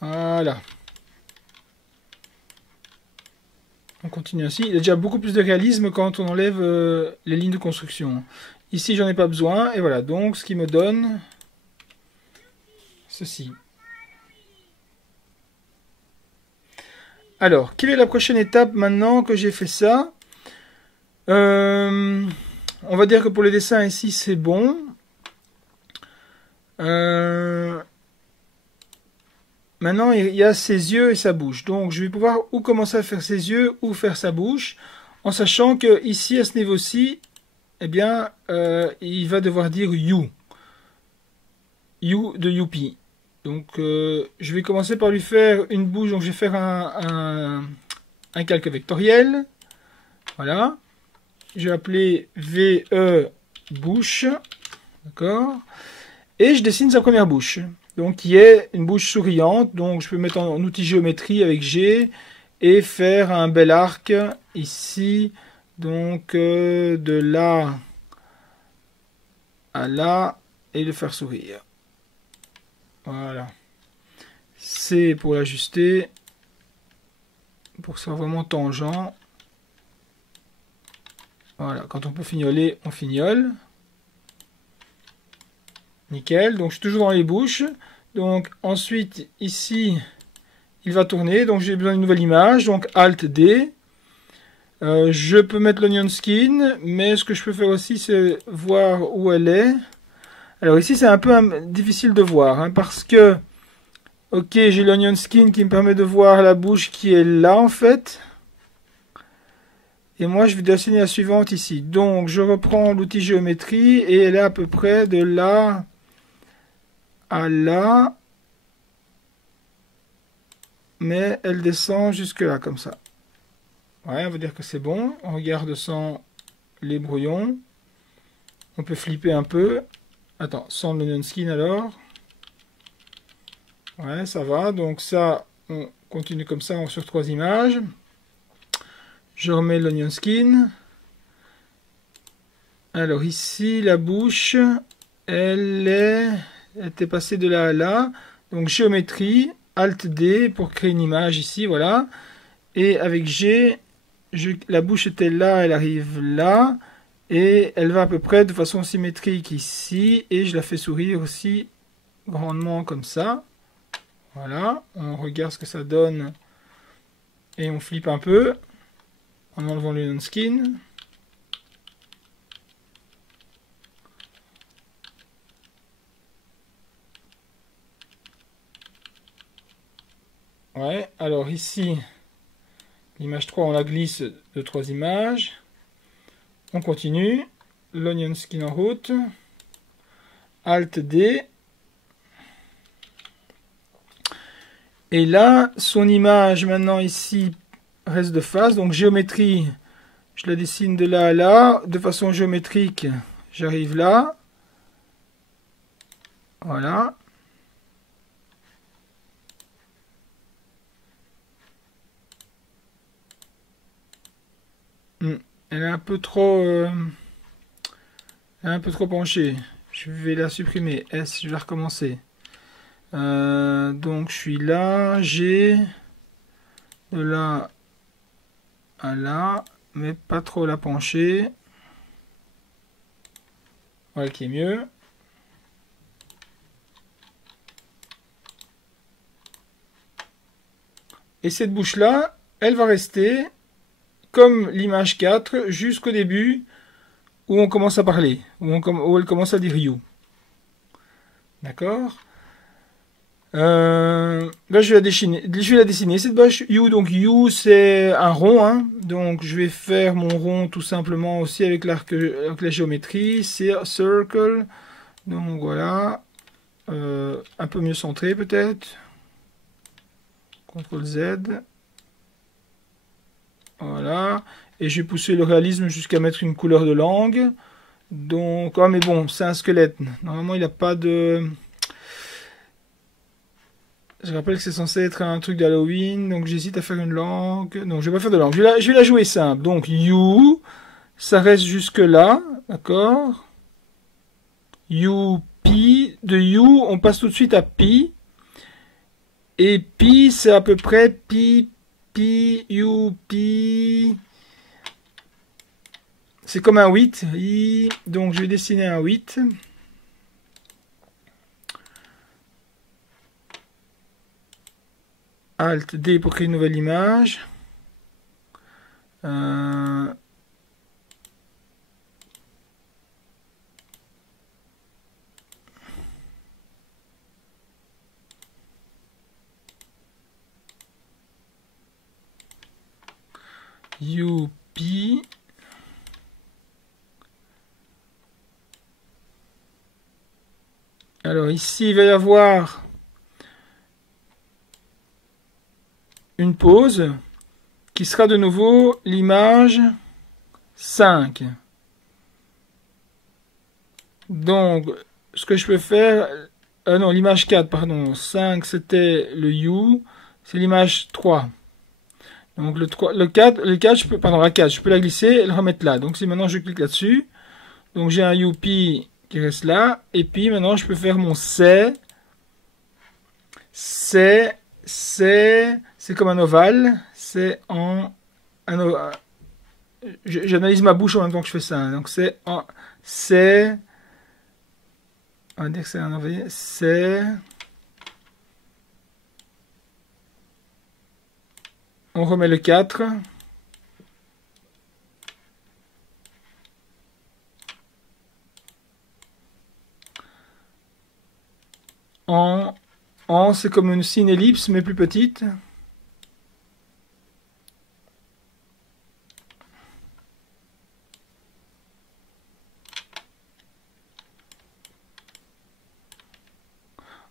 Voilà. On continue ainsi. Il y a déjà beaucoup plus de réalisme quand on enlève les lignes de construction. Ici, j'en ai pas besoin. Et voilà. Donc, ce qui me donne ceci. Alors, quelle est la prochaine étape maintenant que j'ai fait ça? On va dire que pour les dessins ici, c'est bon. Maintenant, il y a ses yeux et sa bouche. Donc, je vais pouvoir ou commencer à faire ses yeux ou faire sa bouche, en sachant que ici, à ce niveau-ci, eh bien, il va devoir dire you. You de Youpi. Donc, je vais commencer par lui faire une bouche. Donc, je vais faire un calque vectoriel. Voilà. Je vais appeler VE bouche. D'accord. Et je dessine sa première bouche. Donc, qui est une bouche souriante. Donc, je peux mettre en outil géométrie avec G et faire un bel arc ici. Donc, de là à là et le faire sourire. Voilà. C pour l'ajuster. Pour que ce soit vraiment tangent. Voilà. Quand on peut fignoler, on fignole. Nickel. Donc, je suis toujours dans les bouches. Donc, ensuite, ici, il va tourner. Donc, j'ai besoin d'une nouvelle image. Donc, Alt D. Je peux mettre l'onion skin. Mais ce que je peux faire aussi, c'est voir où elle est. Alors, ici, c'est un peu difficile de voir. Hein, parce que, ok, j'ai l'onion skin qui me permet de voir la bouche qui est là, en fait. Et moi, je vais dessiner la suivante ici. Donc, je reprends l'outil géométrie. Et elle est à peu près de là à là. Mais elle descend jusque là, comme ça. Ouais, on va dire que c'est bon. On regarde sans les brouillons. On peut flipper un peu. Attends, sans l'onion skin alors. Ouais, ça va. Donc ça, on continue comme ça sur 3 images. Je remets l'onion skin. Alors ici, la bouche, elle était passée de là à là. Donc géométrie, Alt D pour créer une image ici, voilà. Et avec G, la bouche était là, elle arrive là. Et elle va à peu près de façon symétrique ici. Et je la fais sourire aussi grandement comme ça. Voilà, on regarde ce que ça donne. Et on flippe un peu. En enlevant le non-skin. Ouais, alors ici, l'image 3, on la glisse de 3 images. On continue. L'onion skin en route. Alt D. Et là, son image maintenant ici reste de face. Donc géométrie, je la dessine de là à là. De façon géométrique, j'arrive là. Voilà. Elle est un peu trop... elle est un peu trop penchée. Je vais la supprimer. S, je vais la recommencer. Donc je suis là, j'ai de là à là, mais pas trop la pencher. Voilà qui est mieux. Et cette bouche-là, elle va rester comme l'image 4 jusqu'au début où on commence à parler, où elle commence à dire you. D'accord. Là, je vais la dessiner cette bâche you. Donc you, c'est un rond, hein. Donc je vais faire mon rond tout simplement aussi avec avec la géométrie. Circle. Donc voilà. Un peu mieux centré peut-être. CTRL Z. Voilà. Et je vais pousser le réalisme jusqu'à mettre une couleur de langue. Donc, oh mais bon, c'est un squelette. Normalement, il n'a pas de... Je rappelle que c'est censé être un truc d'Halloween, donc j'hésite à faire une langue. Non, je vais pas faire de langue. Je vais la jouer simple. Donc, you, ça reste jusque là, d'accord? You, pi. De you, on passe tout de suite à pi. Et pi, c'est à peu près pi, pi, you, pi. C'est comme un 8. Donc, je vais dessiner un 8. Alt D pour créer une nouvelle image. Youpi. Alors ici, il va y avoir une pause qui sera de nouveau l'image 5. Donc, ce que je peux faire... non, l'image 4, pardon. 5, c'était le you. C'est l'image 3. Donc, le 4, pardon, la 4, je peux la glisser et la remettre là. Donc, si maintenant je clique là-dessus, donc j'ai un youpi qui reste là. Et puis, maintenant, je peux faire mon c'est comme un ovale. C'est en... J'analyse ma bouche en même temps que je fais ça. Donc, c'est... On va dire que c'est un ovale. C'est... On remet le 4. C'est comme une ellipse mais plus petite.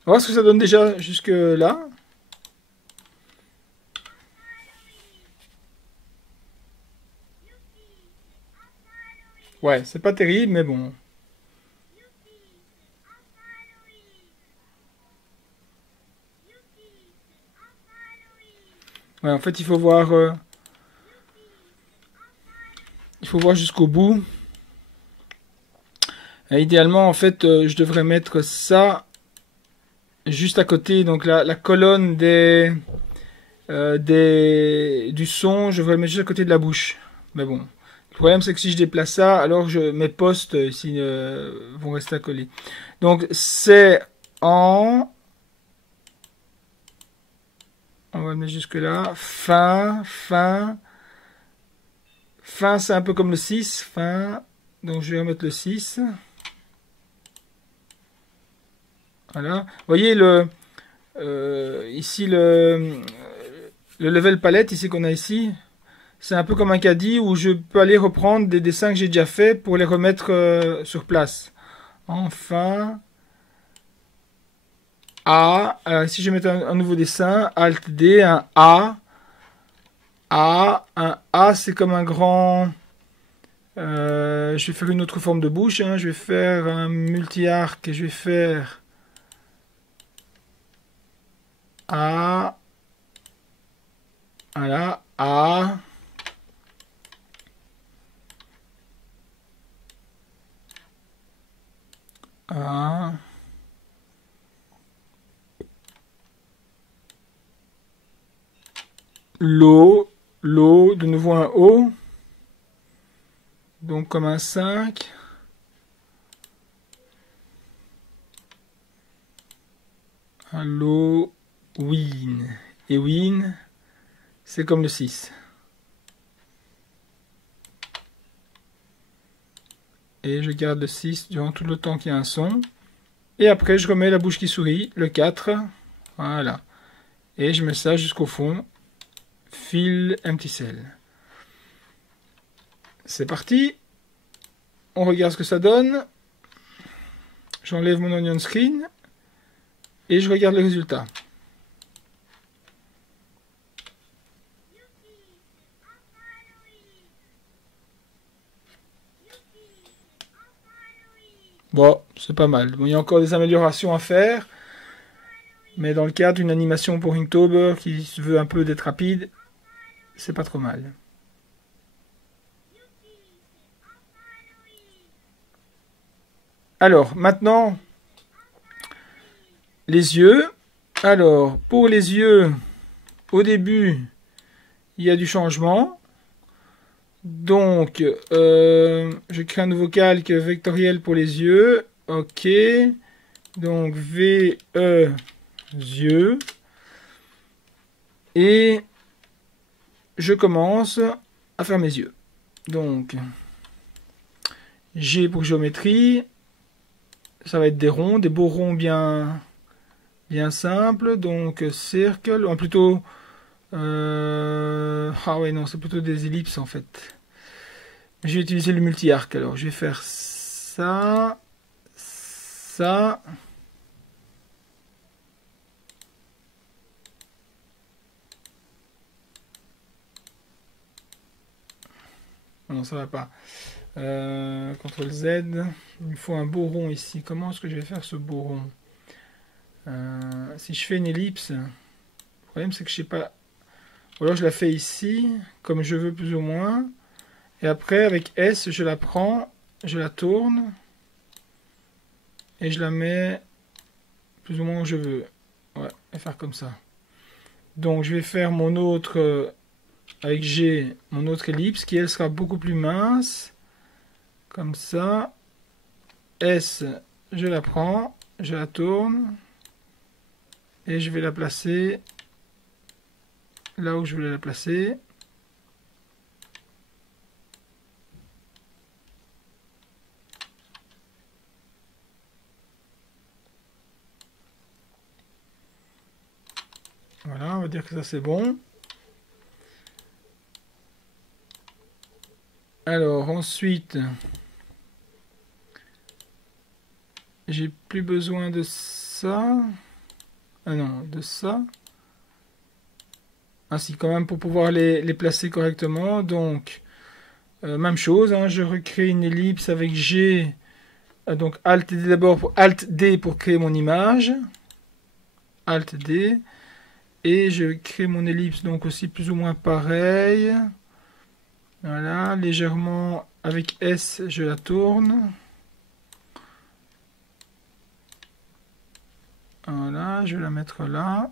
On va voir ce que ça donne déjà jusque là. Ouais, c'est pas terrible, mais bon. Ouais, en fait, il faut voir jusqu'au bout. Et idéalement, en fait, je devrais mettre ça juste à côté. Donc la colonne du son, je devrais le mettre juste à côté de la bouche. Mais bon. Le problème, c'est que si je déplace ça, alors mes postes ici vont rester accolés. Donc, c'est en... On va le mettre jusque là. Fin, c'est un peu comme le 6. Fin. Donc, je vais remettre le 6. Voilà. Vous voyez ici le level palette ici qu'on a ici. C'est un peu comme un caddie où je peux aller reprendre des dessins que j'ai déjà fait pour les remettre sur place. Enfin. A. Alors ici je vais mettre un nouveau dessin. Alt D, un A. Un A, c'est comme un grand... je vais faire une autre forme de bouche. Hein. Je vais faire un multi-arc et je vais faire A. Voilà, A. A. L'O. De nouveau un O. Donc comme un 5. Halloween. Et win. c'est comme le 6. Et je garde le 6 durant tout le temps qu'il y a un son. Et après, je remets la bouche qui sourit, le 4. Voilà. Et je mets ça jusqu'au fond. Fill empty cell. C'est parti. On regarde ce que ça donne. J'enlève mon onion screen. Et je regarde le résultat. Bon, c'est pas mal. Bon, il y a encore des améliorations à faire. Mais dans le cadre d'une animation pour Inktober qui se veut un peu d'être rapide, c'est pas trop mal. Alors, maintenant, les yeux. Alors, pour les yeux, au début, il y a du changement. Donc, je crée un nouveau calque vectoriel pour les yeux. OK. Donc, VE, yeux. Et je commence à faire mes yeux. Donc, G pour géométrie. Ça va être des ronds, des beaux ronds bien simples. Donc, circle, ou plutôt... ah ouais, non, c'est plutôt des ellipses en fait. Je vais utiliser le multi-arc. Alors, je vais faire ça, ça. Non, ça va pas. CTRL Z. Il me faut un beau rond ici. Comment est-ce que je vais faire ce beau rond? Si je fais une ellipse, le problème c'est que je sais pas. Ou alors je la fais ici, comme je veux plus ou moins. Et après, avec S, je la prends, je la tourne. Et je la mets plus ou moins où je veux. Ouais, et faire comme ça. Donc je vais faire mon autre, avec G, mon autre ellipse, qui elle sera beaucoup plus mince. Comme ça. S, je la prends, je la tourne. Et je vais la placer là où je voulais la placer. Voilà, on va dire que ça c'est bon. Alors ensuite, j'ai plus besoin de ça. Ah non, de ça. Ah si, quand même pour pouvoir les placer correctement. Donc, même chose, hein, je recrée une ellipse avec G. Donc Alt D d'abord, Alt D pour créer mon image. Alt D. Et je crée mon ellipse donc aussi plus ou moins pareil. Voilà, légèrement avec S, je la tourne. Voilà, je vais la mettre là.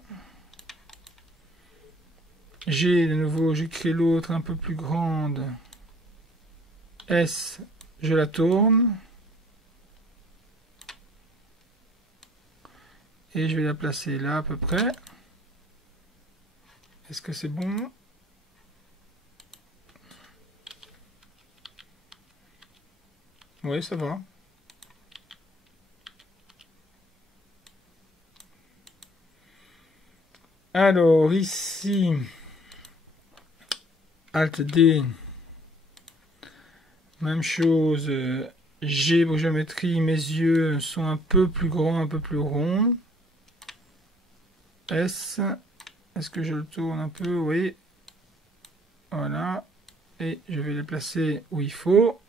G, de nouveau, je crée l'autre un peu plus grande. S, je la tourne. Et je vais la placer là à peu près. Est-ce que c'est bon? Oui, ça va. Alors, ici, Alt D, même chose, G pour géométrie, mes yeux sont un peu plus grands, un peu plus ronds. S, est-ce que je le tourne un peu? Oui. Voilà. Et je vais les placer où il faut.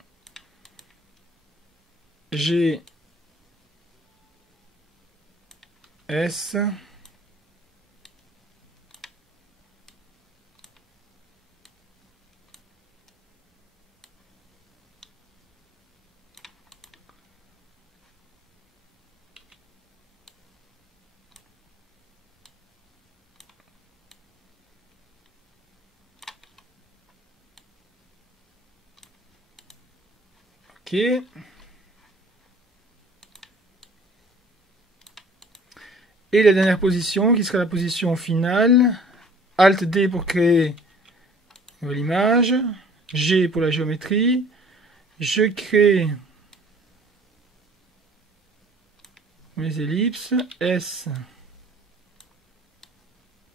G, S. OK. Et la dernière position, qui sera la position finale, Alt D pour créer une nouvelle image. G pour la géométrie. Je crée mes ellipses. S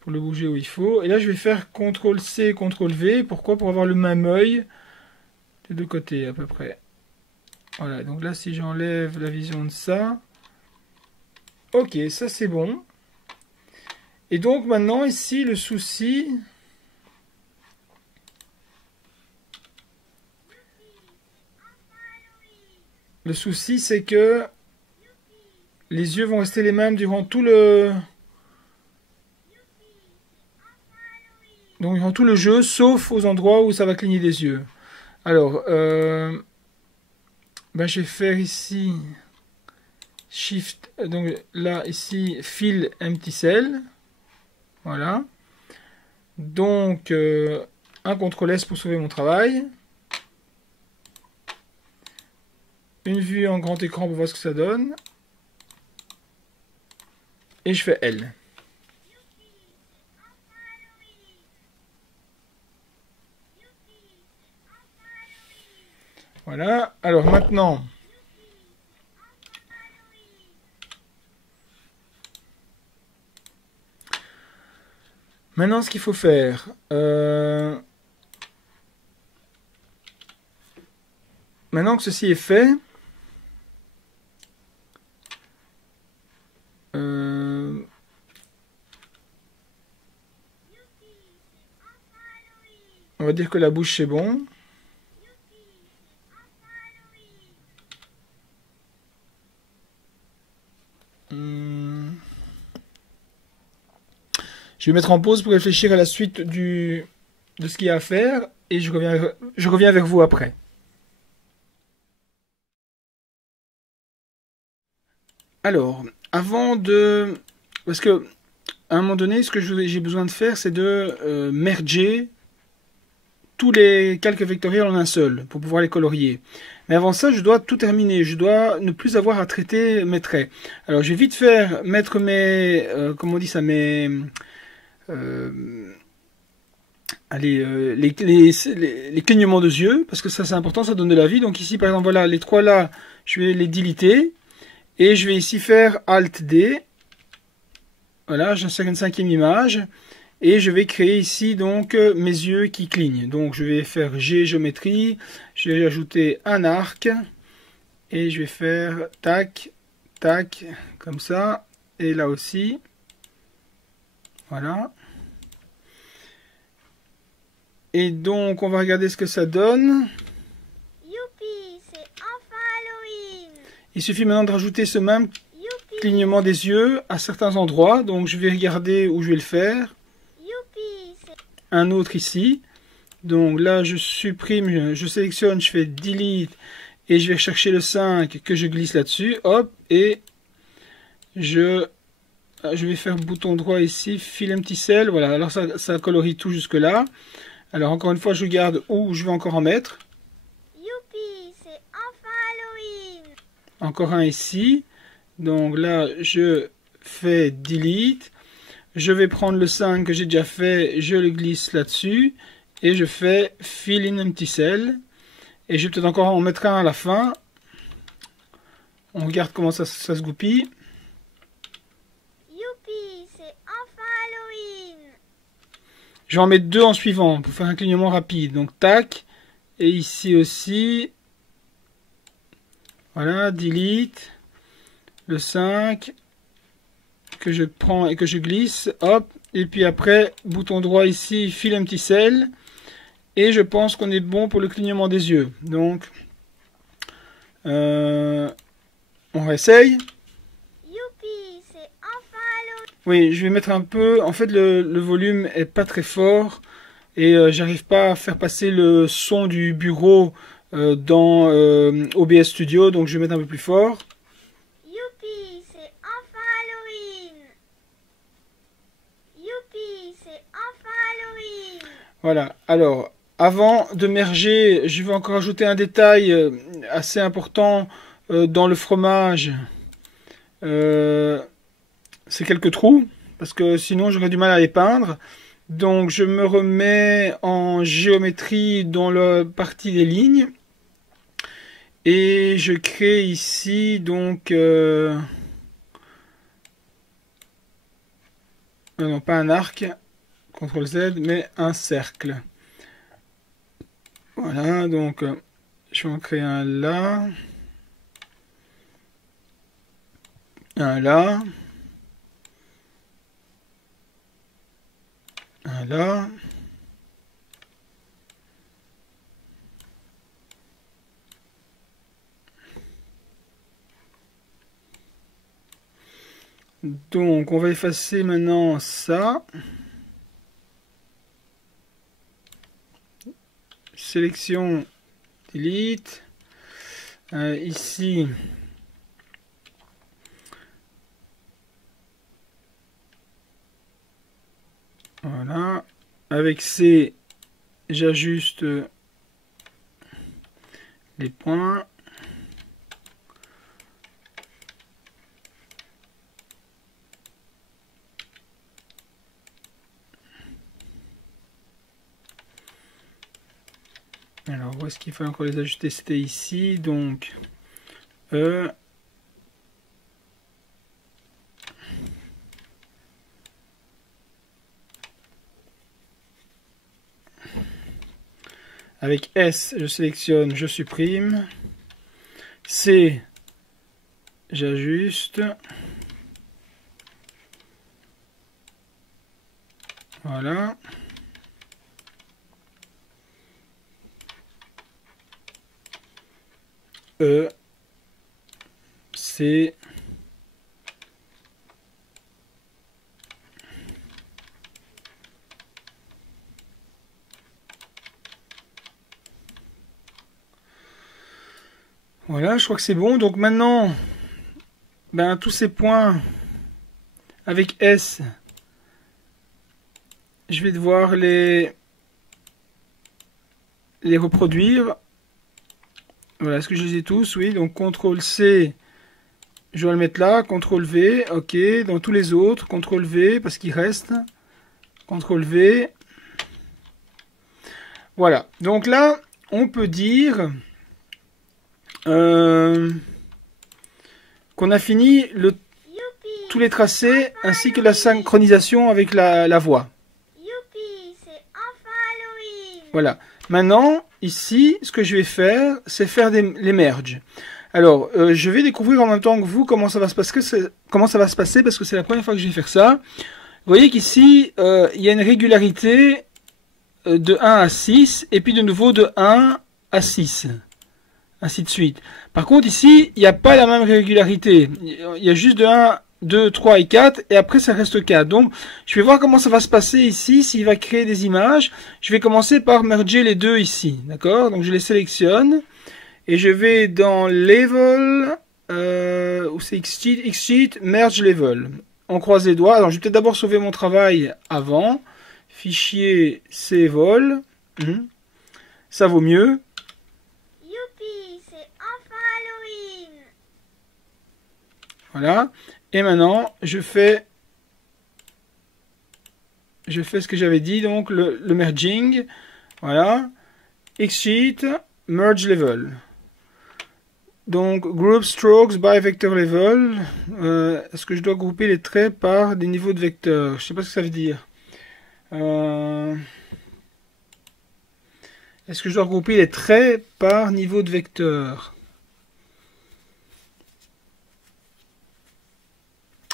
pour le bouger où il faut. Et là, je vais faire CTRL-C, CTRL-V. Pourquoi? Pour avoir le même œil des deux côtés, à peu près. Voilà, donc là, si j'enlève la vision de ça... Ok, ça c'est bon. Et donc, maintenant, ici, le souci... Le souci, c'est que les yeux vont rester les mêmes durant tout le... Donc, durant tout le jeu, sauf aux endroits où ça va cligner des yeux. Alors, ben, je vais faire ici Shift, donc là, ici, Fill Empty Cell. Voilà. Donc, un CTRL S pour sauver mon travail. Une vue en grand écran pour voir ce que ça donne. Et je fais L. Voilà. Alors maintenant, ce qu'il faut faire, maintenant que ceci est fait, on va dire que la bouche c'est bon. Je vais mettre en pause pour réfléchir à la suite de ce qu'il y a à faire et je reviens vers vous après. Alors, avant de... Parce que, à un moment donné, ce que j'ai besoin de faire, c'est de merger tous les calques vectoriels en un seul, pour pouvoir les colorier. Mais avant ça, je dois tout terminer. Je dois ne plus avoir à traiter mes traits. Alors, je vais vite faire mettre mes... comment on dit ça? Mes... allez, les clignements de yeux, parce que ça c'est important, ça donne de la vie. Donc ici, par exemple, voilà, les trois là, je vais les déliter. Et je vais ici faire Alt D. Voilà, j'insère une cinquième image. Et je vais créer ici donc mes yeux qui clignent. Donc je vais faire G géométrie. Je vais ajouter un arc. Et je vais faire tac, tac, comme ça. Et là aussi. Voilà. Et donc on va regarder ce que ça donne. Youpi, c'est enfin Halloween. Il suffit maintenant de rajouter ce même clignement des yeux à certains endroits. Donc je vais regarder où je vais le faire. Youpi, un autre ici. Donc là je supprime, je sélectionne, je fais delete et je vais chercher le 5 que je glisse là-dessus. Hop, et je vais faire bouton droit ici, Fill Empty Cell. Voilà, alors ça colorie tout jusque là. Alors encore une fois, je regarde où je vais encore en mettre. Youpi, c'est enfin Halloween. Encore un ici. Donc là, je fais delete. Je vais prendre le 5 que j'ai déjà fait, je le glisse là-dessus. Et je fais Fill in Empty Cell. Et je vais peut-être encore en mettre un à la fin. On regarde comment ça se goupille. Youpi, c'est enfin Halloween. Je vais en mettre deux en suivant pour faire un clignement rapide. Donc tac. Et ici aussi. Voilà, delete. Le 5 que je prends et que je glisse. Hop. Et puis après, bouton droit ici, Fill Empty Cell. Et je pense qu'on est bon pour le clignement des yeux. Donc, on réessaye. Youpi, c'est enfin Halloween. Oui, je vais mettre un peu... En fait, le volume est pas très fort. Et j'arrive pas à faire passer le son du bureau dans OBS Studio. Donc, je vais mettre un peu plus fort. Youpi, c'est enfin Halloween. Youpi, c'est enfin Halloween. Voilà. Alors, avant de merger, je vais encore ajouter un détail assez important dans le fromage. C'est quelques trous, parce que sinon j'aurais du mal à les peindre. Donc je me remets en géométrie dans la partie des lignes. Et je crée ici donc... non, pas un arc, CTRL Z, mais un cercle. Voilà, donc je vais en créer un là. Un là. Un là. Donc, on va effacer maintenant ça. Sélection, delete. Ici, voilà. Avec C, j'ajuste les points. Alors, où est-ce qu'il faut encore les ajuster? C'était ici, donc E. Avec S, je sélectionne, je supprime. C, j'ajuste. Voilà. E, C, voilà, je crois que c'est bon. Donc maintenant, ben, tous ces points avec S, je vais devoir les reproduire. Voilà, est-ce que je les ai tous? Oui, donc CTRL C, je vais le mettre là, CTRL V, ok, dans tous les autres, CTRL V, parce qu'il reste, CTRL V, voilà, donc là, on peut dire qu'on a fini tous les tracés, ainsi que la synchronisation avec la voix. Youpi, c'est enfin Halloween. Voilà, maintenant, ici, ce que je vais faire, c'est faire les merges. Alors, je vais découvrir en même temps que vous comment ça va se passer, parce que c'est la première fois que je vais faire ça. Vous voyez qu'ici, il y a une régularité de 1 à 6, et puis de nouveau de 1 à 6, ainsi de suite. Par contre, ici, il n'y a pas la même régularité. Il y a juste de 1, 2, 3 et 4, et après ça reste 4. Donc, je vais voir comment ça va se passer ici, s'il va créer des images. Je vais commencer par merger les deux ici, d'accord? Donc, je les sélectionne. Et je vais dans Level, où c'est XSheet, Merge Level. On croise les doigts. Alors, je vais peut-être d'abord sauver mon travail avant. Fichier CVol. Ça vaut mieux. Youpi, c'est enfin Halloween. Voilà. Et maintenant, je fais ce que j'avais dit, donc le merging. Voilà. XSheet, Merge Level. Donc, Group Strokes by Vector Level. Est-ce que je dois grouper les traits par des niveaux de vecteurs? Je ne sais pas ce que ça veut dire. Est-ce que je dois grouper les traits par niveau de vecteur?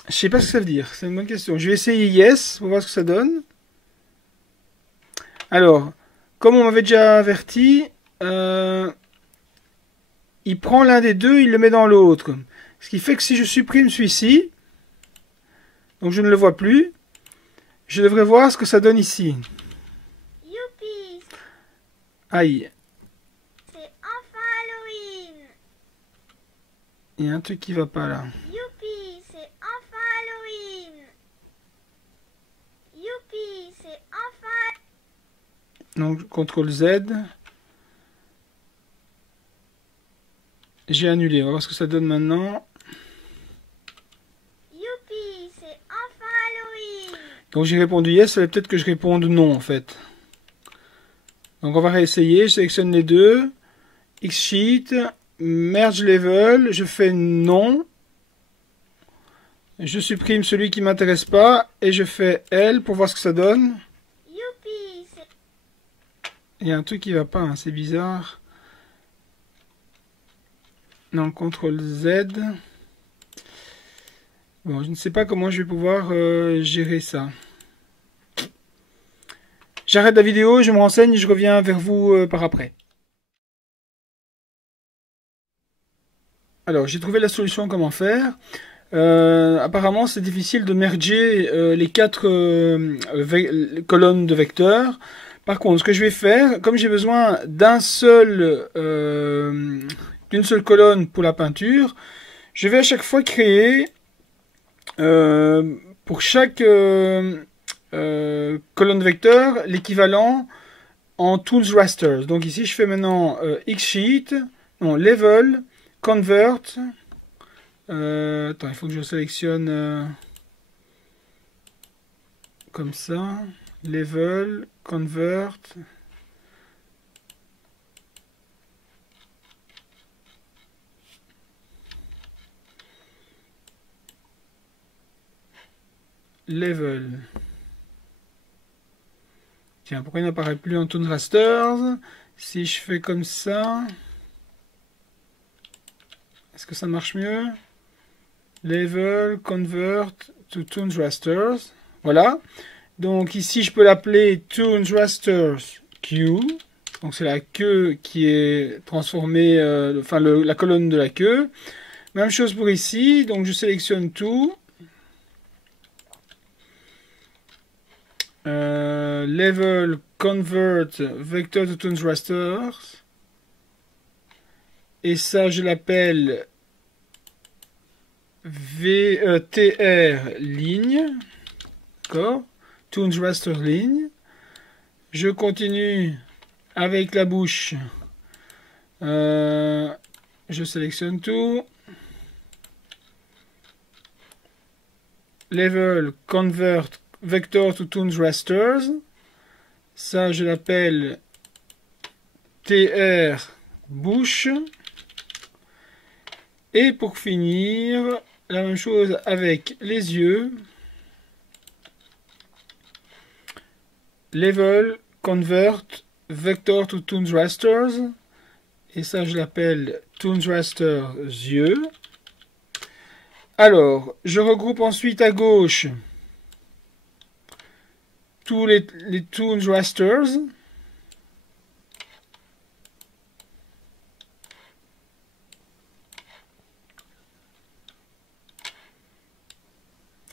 Je ne sais pas ce que ça veut dire. C'est une bonne question. Je vais essayer Yes pour voir ce que ça donne. Alors, comme on m'avait déjà averti, il prend l'un des deux, il le met dans l'autre. Ce qui fait que si je supprime celui-ci, donc je ne le vois plus, je devrais voir ce que ça donne ici. Youpi, Aïe, c'est enfin Halloween. il y a un truc qui va pas là. Youpi, c'est enfin Halloween. Youpi, c'est enfin... Donc, CTRL Z. J'ai annulé. On va voir ce que ça donne maintenant. Youpi, c'est enfin Halloween. Donc j'ai répondu yes, il fallait peut-être que je réponde non en fait. Donc on va réessayer, je sélectionne les deux. Xsheet, merge level, je fais non. Je supprime celui qui m'intéresse pas et je fais L pour voir ce que ça donne. Youpi, Il y a un truc qui va pas, hein, c'est bizarre. Non, CTRL Z. Bon, je ne sais pas comment je vais pouvoir gérer ça. J'arrête la vidéo, je me renseigne et je reviens vers vous par après. Alors, j'ai trouvé la solution comment faire. Apparemment, c'est difficile de merger les quatre colonnes de vecteurs. Par contre, ce que je vais faire, comme j'ai besoin d'une seule colonne pour la peinture, je vais à chaque fois créer pour chaque colonne de vecteurs l'équivalent en Tools Rasters. Donc ici, je fais maintenant Xsheet, non, Level, Convert. Attends, il faut que je sélectionne comme ça. Level, Convert. Level. Tiens, pourquoi il n'apparaît plus en Tools Rasters? Si je fais comme ça, est-ce que ça marche mieux? Level, Convert to Toons Rasters. Voilà. Donc ici, je peux l'appeler Toons Rasters Q. Donc c'est la queue qui est transformée, enfin la colonne de la queue. Même chose pour ici. Donc je sélectionne tout. Level, Convert, Vector to Toons Rasters. Et ça, je l'appelle TR ligne, d'accord, Toons Raster ligne. Je continue avec la bouche. Je sélectionne tout. Level, Convert, Vector to Toons Rasters. Ça, je l'appelle TR bouche. Et pour finir, la même chose avec les yeux. Level, Convert, Vector to Toons Rasters. Et ça, je l'appelle Toons Rasters yeux. Alors, je regroupe ensuite à gauche tous les Toons Rasters.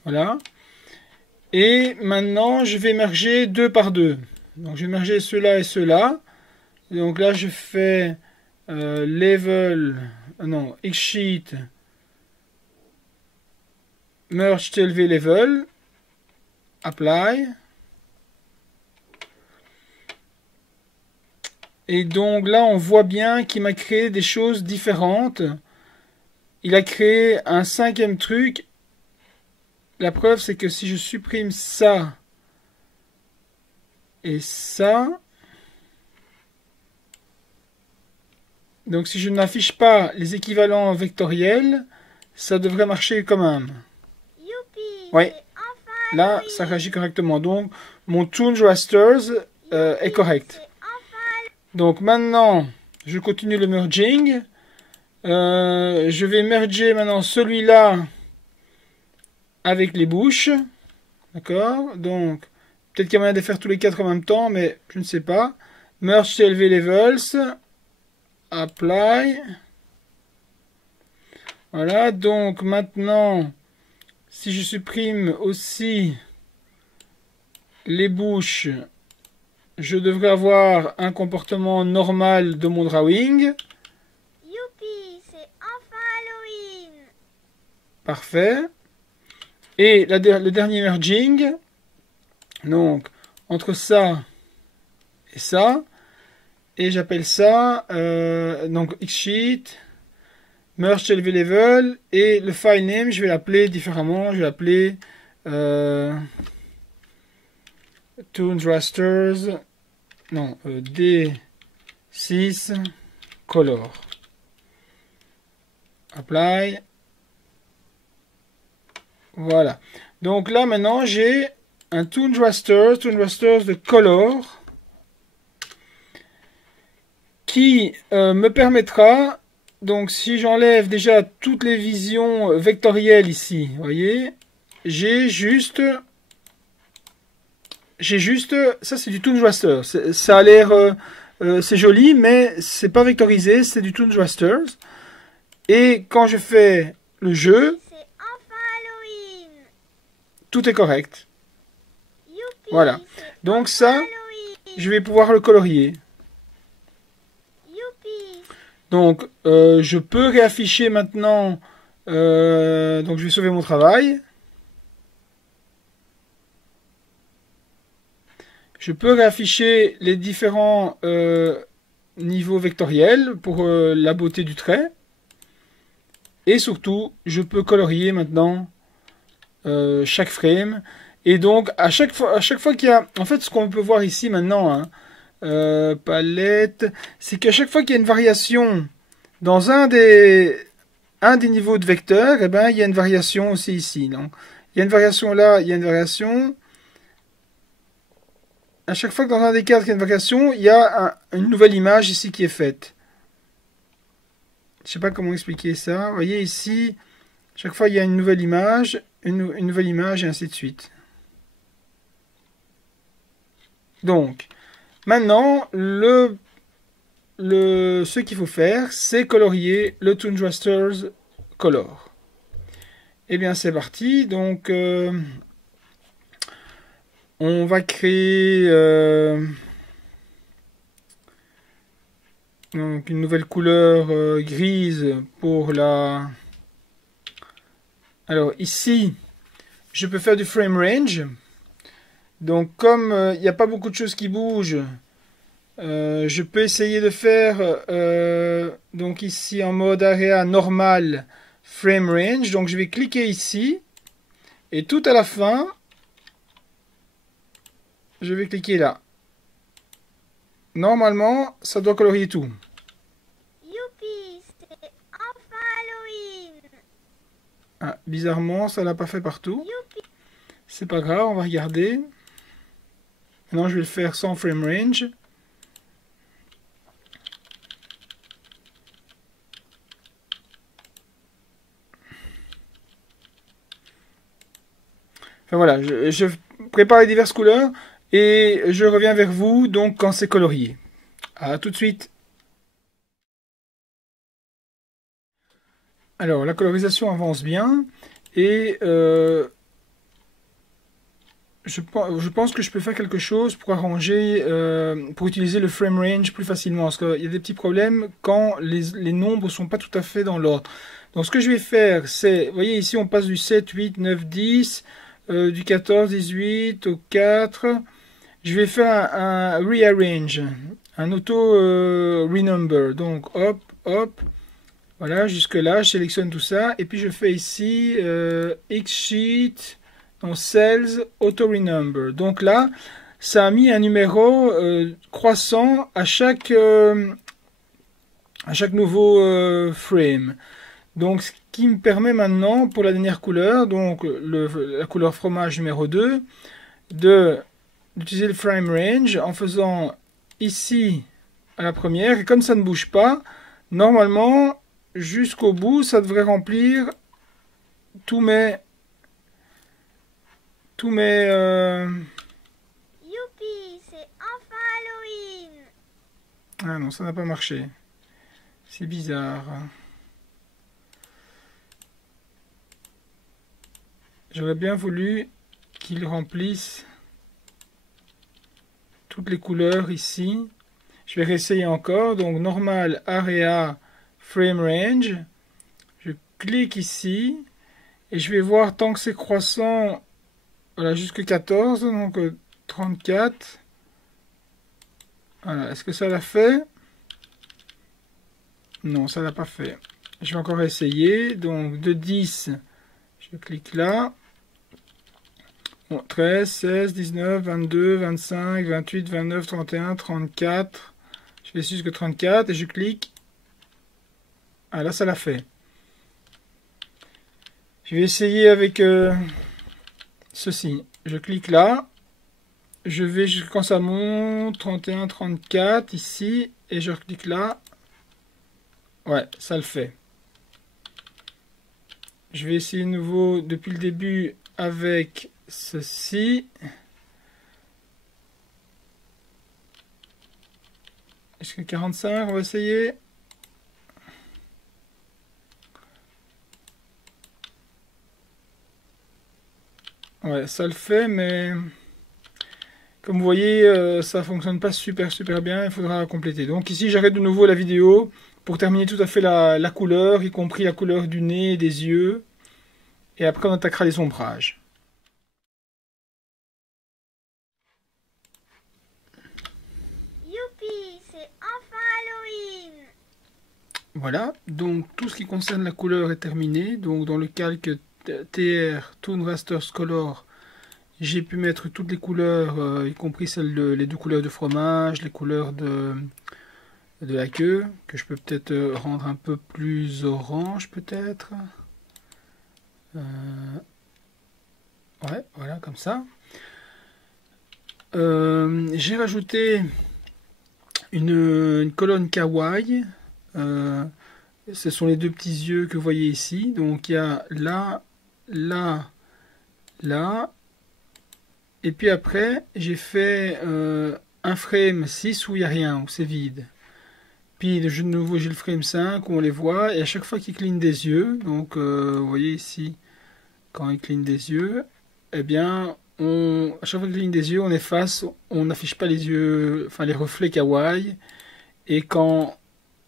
Voilà. Et maintenant, je vais merger deux par deux. Donc, je vais merger ceux-là et ceux-là. Donc là, je fais level, non, Xsheet, merge TLV level, apply. Et donc là, on voit bien qu'il m'a créé des choses différentes. Il a créé un cinquième truc. La preuve, c'est que si je supprime ça et ça, donc si je n'affiche pas les équivalents vectoriels, ça devrait marcher quand même. youpi, Oui, enfin là, Halloween. ça réagit correctement. Donc, mon Toons Rasters est correct. Donc maintenant, je continue le merging. Je vais merger maintenant celui-là avec les bouches. D'accord? Donc, peut-être qu'il y a moyen de faire tous les quatre en même temps, mais je ne sais pas. Merge TLV Levels. Apply. Voilà, donc maintenant, si je supprime aussi les bouches, je devrais avoir un comportement normal de mon drawing. Youpi, c'est enfin Halloween. Parfait. Et le dernier merging, donc entre ça et ça, et j'appelle ça donc Xsheet, merge TLV level, et le file name, je vais l'appeler différemment, je vais l'appeler Toon Rasters, non, D6 Color. Apply. Voilà. Donc là maintenant j'ai un Toon Rasters de Color qui me permettra, donc si j'enlève déjà toutes les visions vectorielles ici, vous voyez, j'ai juste, ça c'est du Toon Raster, ça a l'air, c'est joli, mais c'est pas vectorisé, c'est du Toon Rasters. Et quand je fais le jeu, C'est enfin Halloween. tout est correct. Youpi, Voilà. c'est Donc ça, Halloween. je vais pouvoir le colorier. Youpi. Donc, je peux réafficher maintenant. Donc, je vais sauver mon travail. Je peux réafficher les différents niveaux vectoriels pour la beauté du trait. Et surtout, je peux colorier maintenant chaque frame. Et donc, à chaque fois qu'il y a... En fait, ce qu'on peut voir ici maintenant, hein, palette, c'est qu'à chaque fois qu'il y a une variation dans un des niveaux de vecteurs, eh ben, il y a une variation aussi ici. Donc, il y a une variation là, il y a une variation. À chaque fois que dans un des cadres il y a une variation, il y a une nouvelle image ici qui est faite. Je ne sais pas comment expliquer ça. Vous voyez ici, chaque fois il y a une nouvelle image, une nouvelle image et ainsi de suite. Donc, maintenant, ce qu'il faut faire, c'est colorier le Toon Rasters Color. Eh bien, c'est parti. Donc, on va créer donc une nouvelle couleur grise pour la... Alors, ici, je peux faire du frame range. Donc, comme il n'y a pas beaucoup de choses qui bougent, je peux essayer de faire donc ici en mode area normal frame range. Donc je vais cliquer ici et tout à la fin je vais cliquer là. Normalement ça doit colorier tout. Youpi, c'est enfin Halloween. Ah, bizarrement ça l'a pas fait partout. Youpi. C'est pas grave, on va regarder. Maintenant je vais le faire sans frame range. Enfin voilà, je prépare les diverses couleurs et je reviens vers vous donc quand c'est colorié. À tout de suite. Alors la colorisation avance bien et je pense que je peux faire quelque chose pour arranger, pour utiliser le frame range plus facilement. Parce qu'il y a des petits problèmes quand les nombres ne sont pas tout à fait dans l'ordre. Donc ce que je vais faire, c'est, vous voyez ici on passe du 7, 8, 9, 10, du 14, 18 au 4. Je vais faire un rearrange, un auto renumber. Donc hop, hop, voilà, jusque là, je sélectionne tout ça. Et puis je fais ici X-Sheet. Donc Cells Auto Renumber. Donc là, ça a mis un numéro croissant à chaque nouveau frame. Donc ce qui me permet maintenant pour la dernière couleur, donc la couleur fromage numéro 2, d'utiliser le frame range en faisant ici à la première. Et comme ça ne bouge pas, normalement jusqu'au bout, ça devrait remplir tous mes Youpi, c'est enfin Halloween. Ah non, ça n'a pas marché. C'est bizarre. J'aurais bien voulu qu'il remplisse toutes les couleurs ici. Je vais réessayer encore. Donc normal, area, frame range. Je clique ici. Et je vais voir tant que c'est croissant. Voilà, jusque 14. Donc 34. Voilà, est-ce que ça l'a fait? Non, ça l'a pas fait. Je vais encore essayer. Donc de 10, je clique là. Bon, 13, 16, 19, 22, 25, 28, 29, 31, 34. Je vais jusque 34 et je clique. Ah là, ça l'a fait. Je vais essayer avec ceci. Je clique là. Je vais jusqu'à quand ça monte. 31, 34 ici. Et je clique là. Ouais, ça le fait. Je vais essayer de nouveau depuis le début avec ceci. Jusqu'à 45, on va essayer. Ouais, ça le fait, mais comme vous voyez, ça fonctionne pas super bien. Il faudra compléter. Donc ici, j'arrête de nouveau la vidéo pour terminer tout à fait la couleur, y compris la couleur du nez et des yeux. Et après, on attaquera les ombrages. Youpi, c'est enfin Halloween. Voilà, donc tout ce qui concerne la couleur est terminé. Donc dans le calque TR, Toon Rasters Color, j'ai pu mettre toutes les couleurs, y compris les deux couleurs de fromage, les couleurs de la queue, que je peux peut-être rendre un peu plus orange peut-être. Ouais, voilà, comme ça. J'ai rajouté une colonne kawaii. Ce sont les deux petits yeux que vous voyez ici. Donc il y a là, là, là. Et puis après, j'ai fait un frame 6 où il n'y a rien, où c'est vide. Puis de nouveau, j'ai le frame 5 où on les voit. Et à chaque fois qu'il cligne des yeux, donc vous voyez ici, quand il cligne des yeux, eh bien, à chaque fois qu'il cligne des yeux, on efface, on n'affiche pas les yeux, enfin les reflets kawaii. Et quand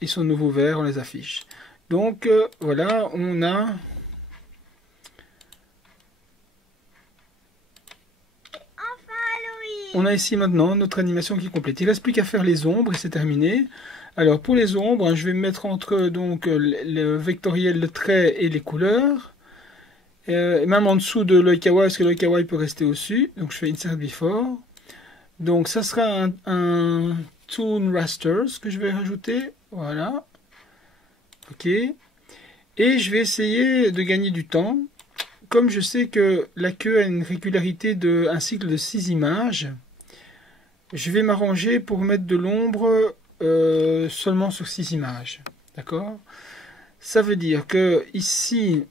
ils sont de nouveau verts, on les affiche. Donc voilà, Enfin on a Halloween. ici maintenant notre animation qui est complète. Il ne reste plus qu'à faire les ombres et c'est terminé. Alors pour les ombres, hein, je vais me mettre entre donc le vectoriel, le trait et les couleurs. Et même en dessous de l'œil kawaii, parce que l'œil kawaii peut rester au-dessus. Donc je fais insert before. Donc ça sera un toon rasters que je vais rajouter. Voilà. Ok. Et je vais essayer de gagner du temps. Comme je sais que la queue a une régularité de un cycle de 6 images, je vais m'arranger pour mettre de l'ombre seulement sur 6 images. D'accord? Ça veut dire que ici,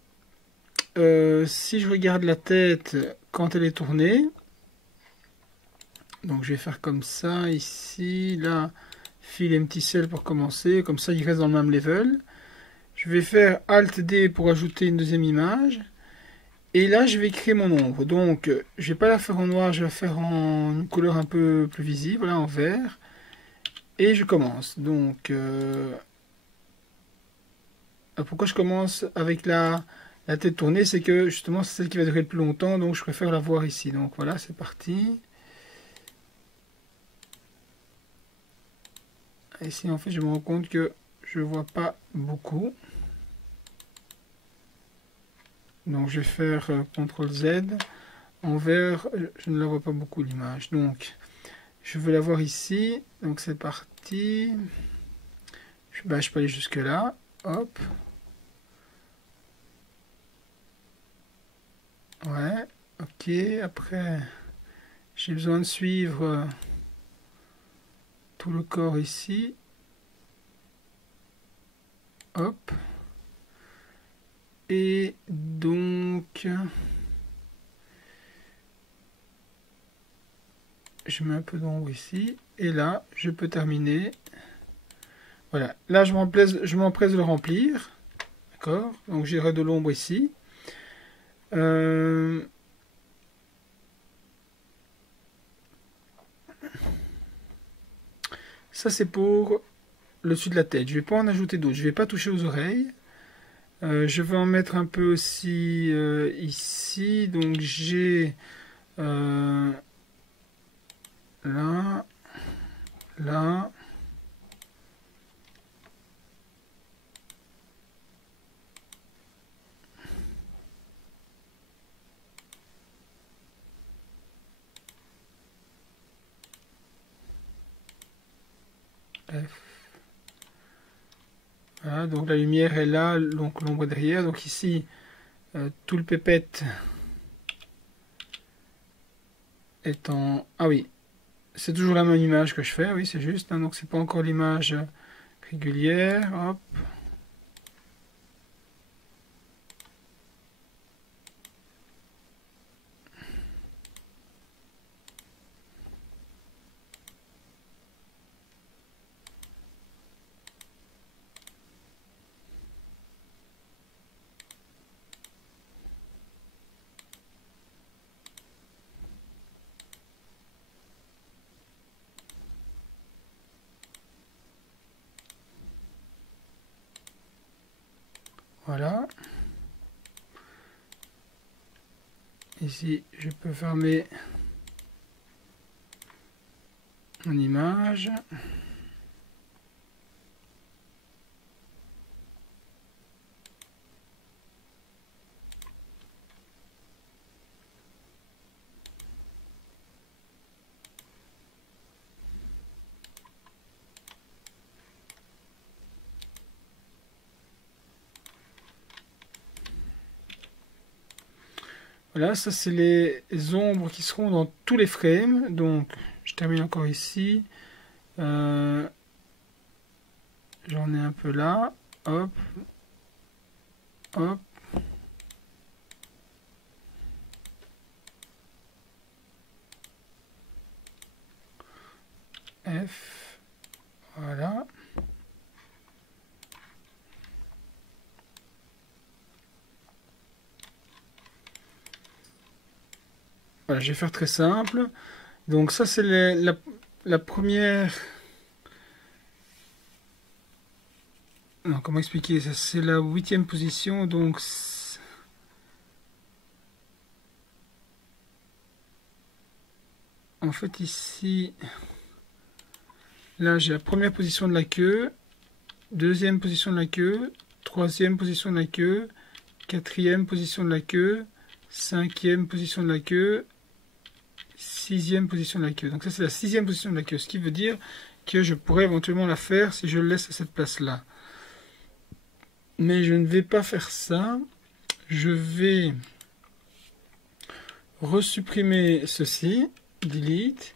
si je regarde la tête quand elle est tournée, donc je vais faire comme ça, ici, là, fill empty cell pour commencer, comme ça il reste dans le même level. Je vais faire Alt D pour ajouter une deuxième image. Et là, je vais créer mon ombre. Donc, je vais pas la faire en noir, je vais la faire en une couleur un peu plus visible, là, en vert. Et je commence. Donc, pourquoi je commence avec la tête tournée, c'est que justement, c'est celle qui va durer le plus longtemps, donc je préfère la voir ici. Donc voilà, c'est parti. Ici, en fait, je me rends compte que je vois pas beaucoup. Donc, je vais faire CTRL Z. En vert, je ne la vois pas beaucoup l'image. Donc, je veux la voir ici. Donc, c'est parti. Je peux aller jusque là. Hop. Ouais. Ok. Après, j'ai besoin de suivre tout le corps ici. Hop. Et donc, je mets un peu d'ombre ici. Et là, je peux terminer. Voilà. Là, je m'empresse de le remplir. D'accord. Donc, j'irai de l'ombre ici. Ça, c'est pour le dessus de la tête. Je vais pas en ajouter d'autres. Je vais pas toucher aux oreilles. Je vais en mettre un peu aussi ici. Donc, j'ai là, là. F. Voilà, donc la lumière est là, donc l'ombre est derrière. Donc ici, tout le pépette est en... Ah oui, c'est toujours la même image que je fais, oui, c'est juste. Hein, donc c'est pas encore l'image régulière. Hop. Voilà. Ici, je peux fermer mon image. Voilà, ça c'est les ombres qui seront dans tous les frames. Donc, je termine encore ici. J'en ai un peu là. Hop. Hop. F. Voilà. Voilà, je vais faire très simple. Donc ça c'est la première... Non, comment expliquer ça? C'est la 8e position. Donc en fait ici... Là j'ai la première position de la queue. Deuxième position de la queue. Troisième position de la queue. Quatrième position de la queue. Cinquième position de la queue. Sixième position de la queue. Donc ça c'est la 6e position de la queue. Ce qui veut dire que je pourrais éventuellement la faire si je le laisse à cette place-là. Mais je ne vais pas faire ça. Je vais resupprimer ceci. Delete.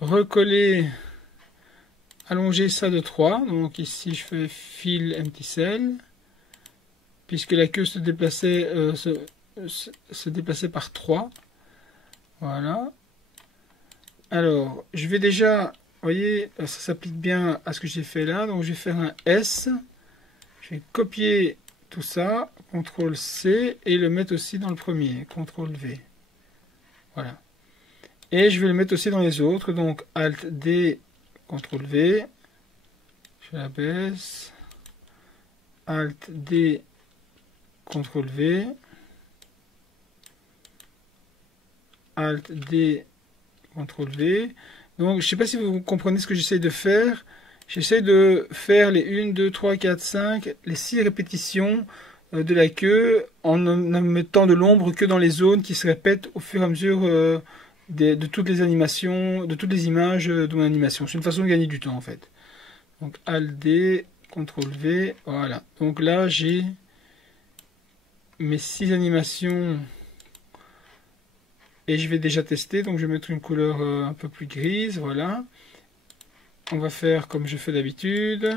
Recoller. Allonger ça de 3. Donc ici je fais Fill Empty Cell. Puisque la queue se déplaçait, se déplaçait par 3. Voilà. Alors, je vais déjà, vous voyez, ça s'applique bien à ce que j'ai fait là. Donc, je vais faire un S. Je vais copier tout ça, CTRL C, et le mettre aussi dans le premier, CTRL V. Voilà. Et je vais le mettre aussi dans les autres. Donc, ALT D, CTRL V. Je la baisse. ALT D, CTRL V. ALT D, CTRL V. Donc, je ne sais pas si vous comprenez ce que j'essaie de faire. J'essaie de faire les 1, 2, 3, 4, 5, les 6 répétitions de la queue en ne mettant de l'ombre que dans les zones qui se répètent au fur et à mesure de toutes les animations, de toutes les images de mon animation. C'est une façon de gagner du temps en fait. Donc Alt D, CTRL V, voilà. Donc là j'ai mes 6 animations. Et je vais déjà tester, donc je vais mettre une couleur un peu plus grise, voilà. On va faire comme je fais d'habitude.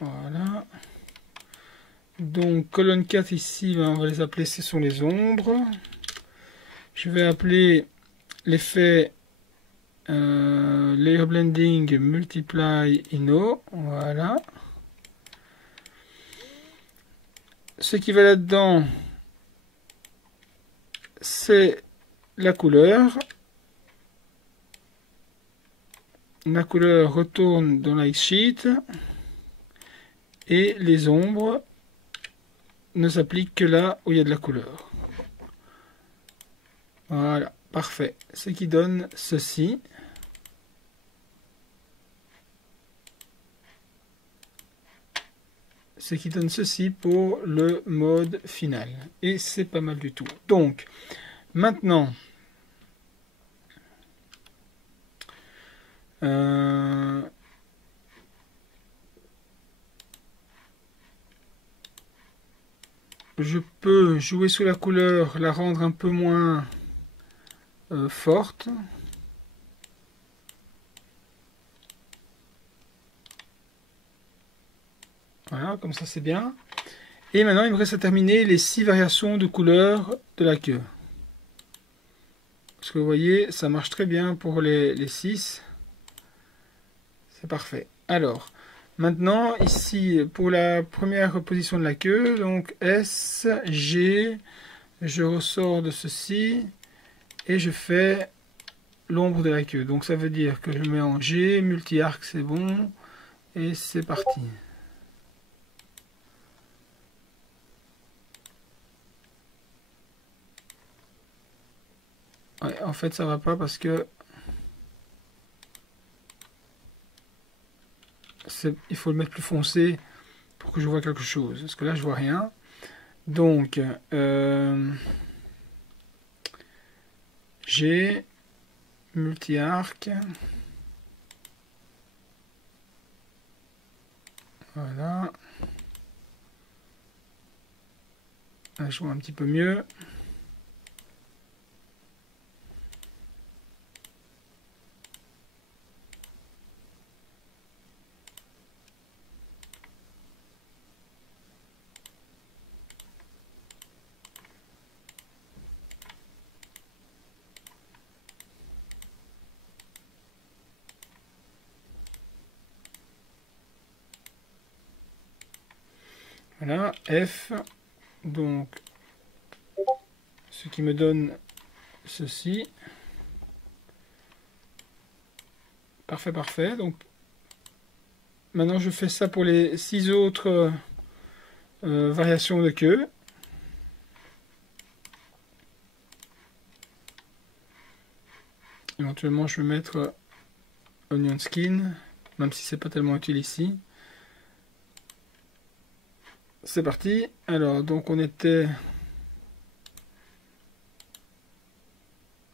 Voilà. Donc colonne 4 ici, ben, on va les appeler, ce sont les ombres. Je vais appeler l'effet Layer Blending Multiply Inno, voilà. Ce qui va là-dedans, c'est la couleur. La couleur retourne dans l'X-Sheet et les ombres ne s'appliquent que là où il y a de la couleur. Voilà, parfait. Ce qui donne ceci. Ce qui donne ceci pour le mode final. Et c'est pas mal du tout. Donc, maintenant, Euh, je peux jouer sur la couleur, la rendre un peu moins forte. Voilà, comme ça c'est bien. Et maintenant il me reste à terminer les 6 variations de couleur de la queue. Parce que vous voyez, ça marche très bien pour les 6. C'est parfait. Alors, maintenant, ici, pour la première position de la queue, donc S, G, je ressors de ceci et je fais l'ombre de la queue. Donc ça veut dire que je mets en G, multi-arc, c'est bon, et c'est parti. Ouais, en fait, ça va pas parce que il faut le mettre plus foncé pour que je vois quelque chose. Parce que là, je vois rien. Donc, G, multi-arc. Voilà. Là, je vois un petit peu mieux. Voilà, F, donc, ce qui me donne ceci. Parfait, parfait. Donc, maintenant, je fais ça pour les 6 autres variations de queue. Éventuellement, je vais mettre Onion Skin, même si c'est pas tellement utile ici. C'est parti. Alors, donc on était...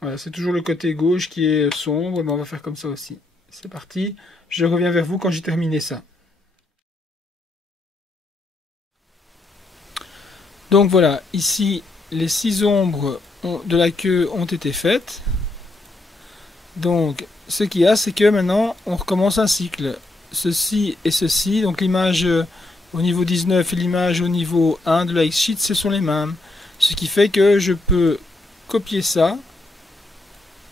Voilà, c'est toujours le côté gauche qui est sombre, mais on va faire comme ça aussi. C'est parti. Je reviens vers vous quand j'ai terminé ça. Donc voilà, ici, les 6 ombres de la queue ont été faites. Donc, ce qu'il y a, c'est que maintenant, on recommence un cycle. Ceci et ceci, donc l'image au niveau 19 et l'image au niveau 1 de la X-Sheet, ce sont les mêmes. Ce qui fait que je peux copier ça.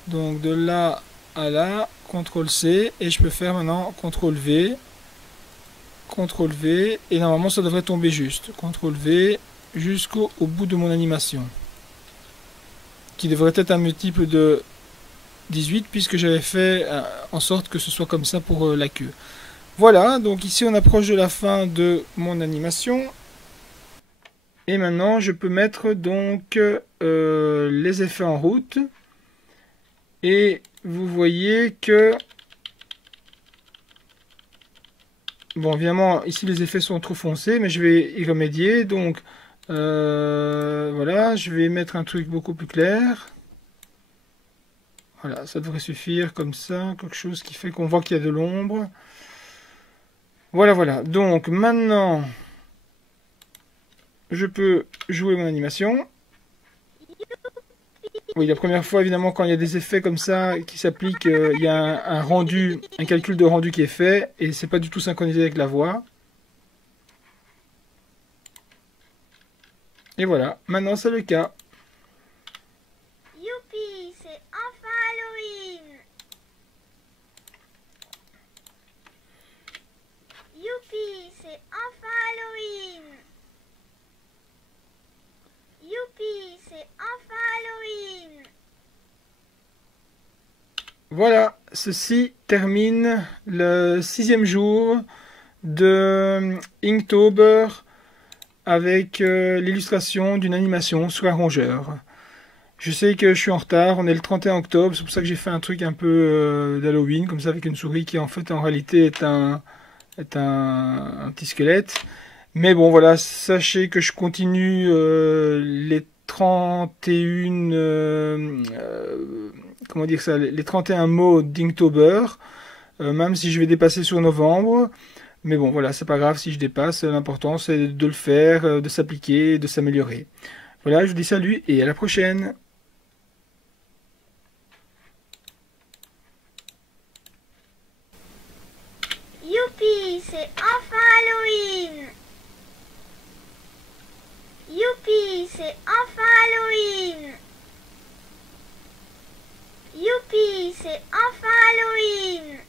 Donc de là à là, CTRL-C, et je peux faire maintenant CTRL-V, CTRL-V, et normalement ça devrait tomber juste. CTRL-V jusqu'au bout de mon animation. Qui devrait être un multiple de 18 puisque j'avais fait en sorte que ce soit comme ça pour la queue. Voilà, donc ici on approche de la fin de mon animation. Et maintenant je peux mettre donc les effets en route. Et vous voyez que... Bon, évidemment, ici les effets sont trop foncés, mais je vais y remédier. Donc, voilà, je vais mettre un truc beaucoup plus clair. Voilà, ça devrait suffire comme ça, quelque chose qui fait qu'on voit qu'il y a de l'ombre. Voilà, voilà. Donc, maintenant, je peux jouer mon animation. Oui, la première fois, évidemment, quand il y a des effets comme ça qui s'appliquent, il y a un rendu, un calcul de rendu qui est fait, et c'est pas du tout synchronisé avec la voix. Et voilà, maintenant c'est le cas. Youpi, c'est enfin Halloween. Youpi, c'est enfin Halloween. Youpi, c'est enfin Halloween. Voilà, ceci termine le 6e jour de Inktober avec l'illustration d'une animation sur un rongeur. Je sais que je suis en retard, on est le 31 octobre, c'est pour ça que j'ai fait un truc un peu d'Halloween, comme ça avec une souris qui en fait en réalité est un petit squelette. Mais bon voilà, sachez que je continue les 31 comment dire ça, les 31 mots d'Inktober. même si je vais dépasser sur novembre. Mais bon, voilà, c'est pas grave si je dépasse. L'important, c'est de le faire, de s'appliquer, de s'améliorer. Voilà, je vous dis salut et à la prochaine. Youpi, c'est enfin Halloween! Youpi, c'est enfin Halloween! Youpi, c'est enfin Halloween!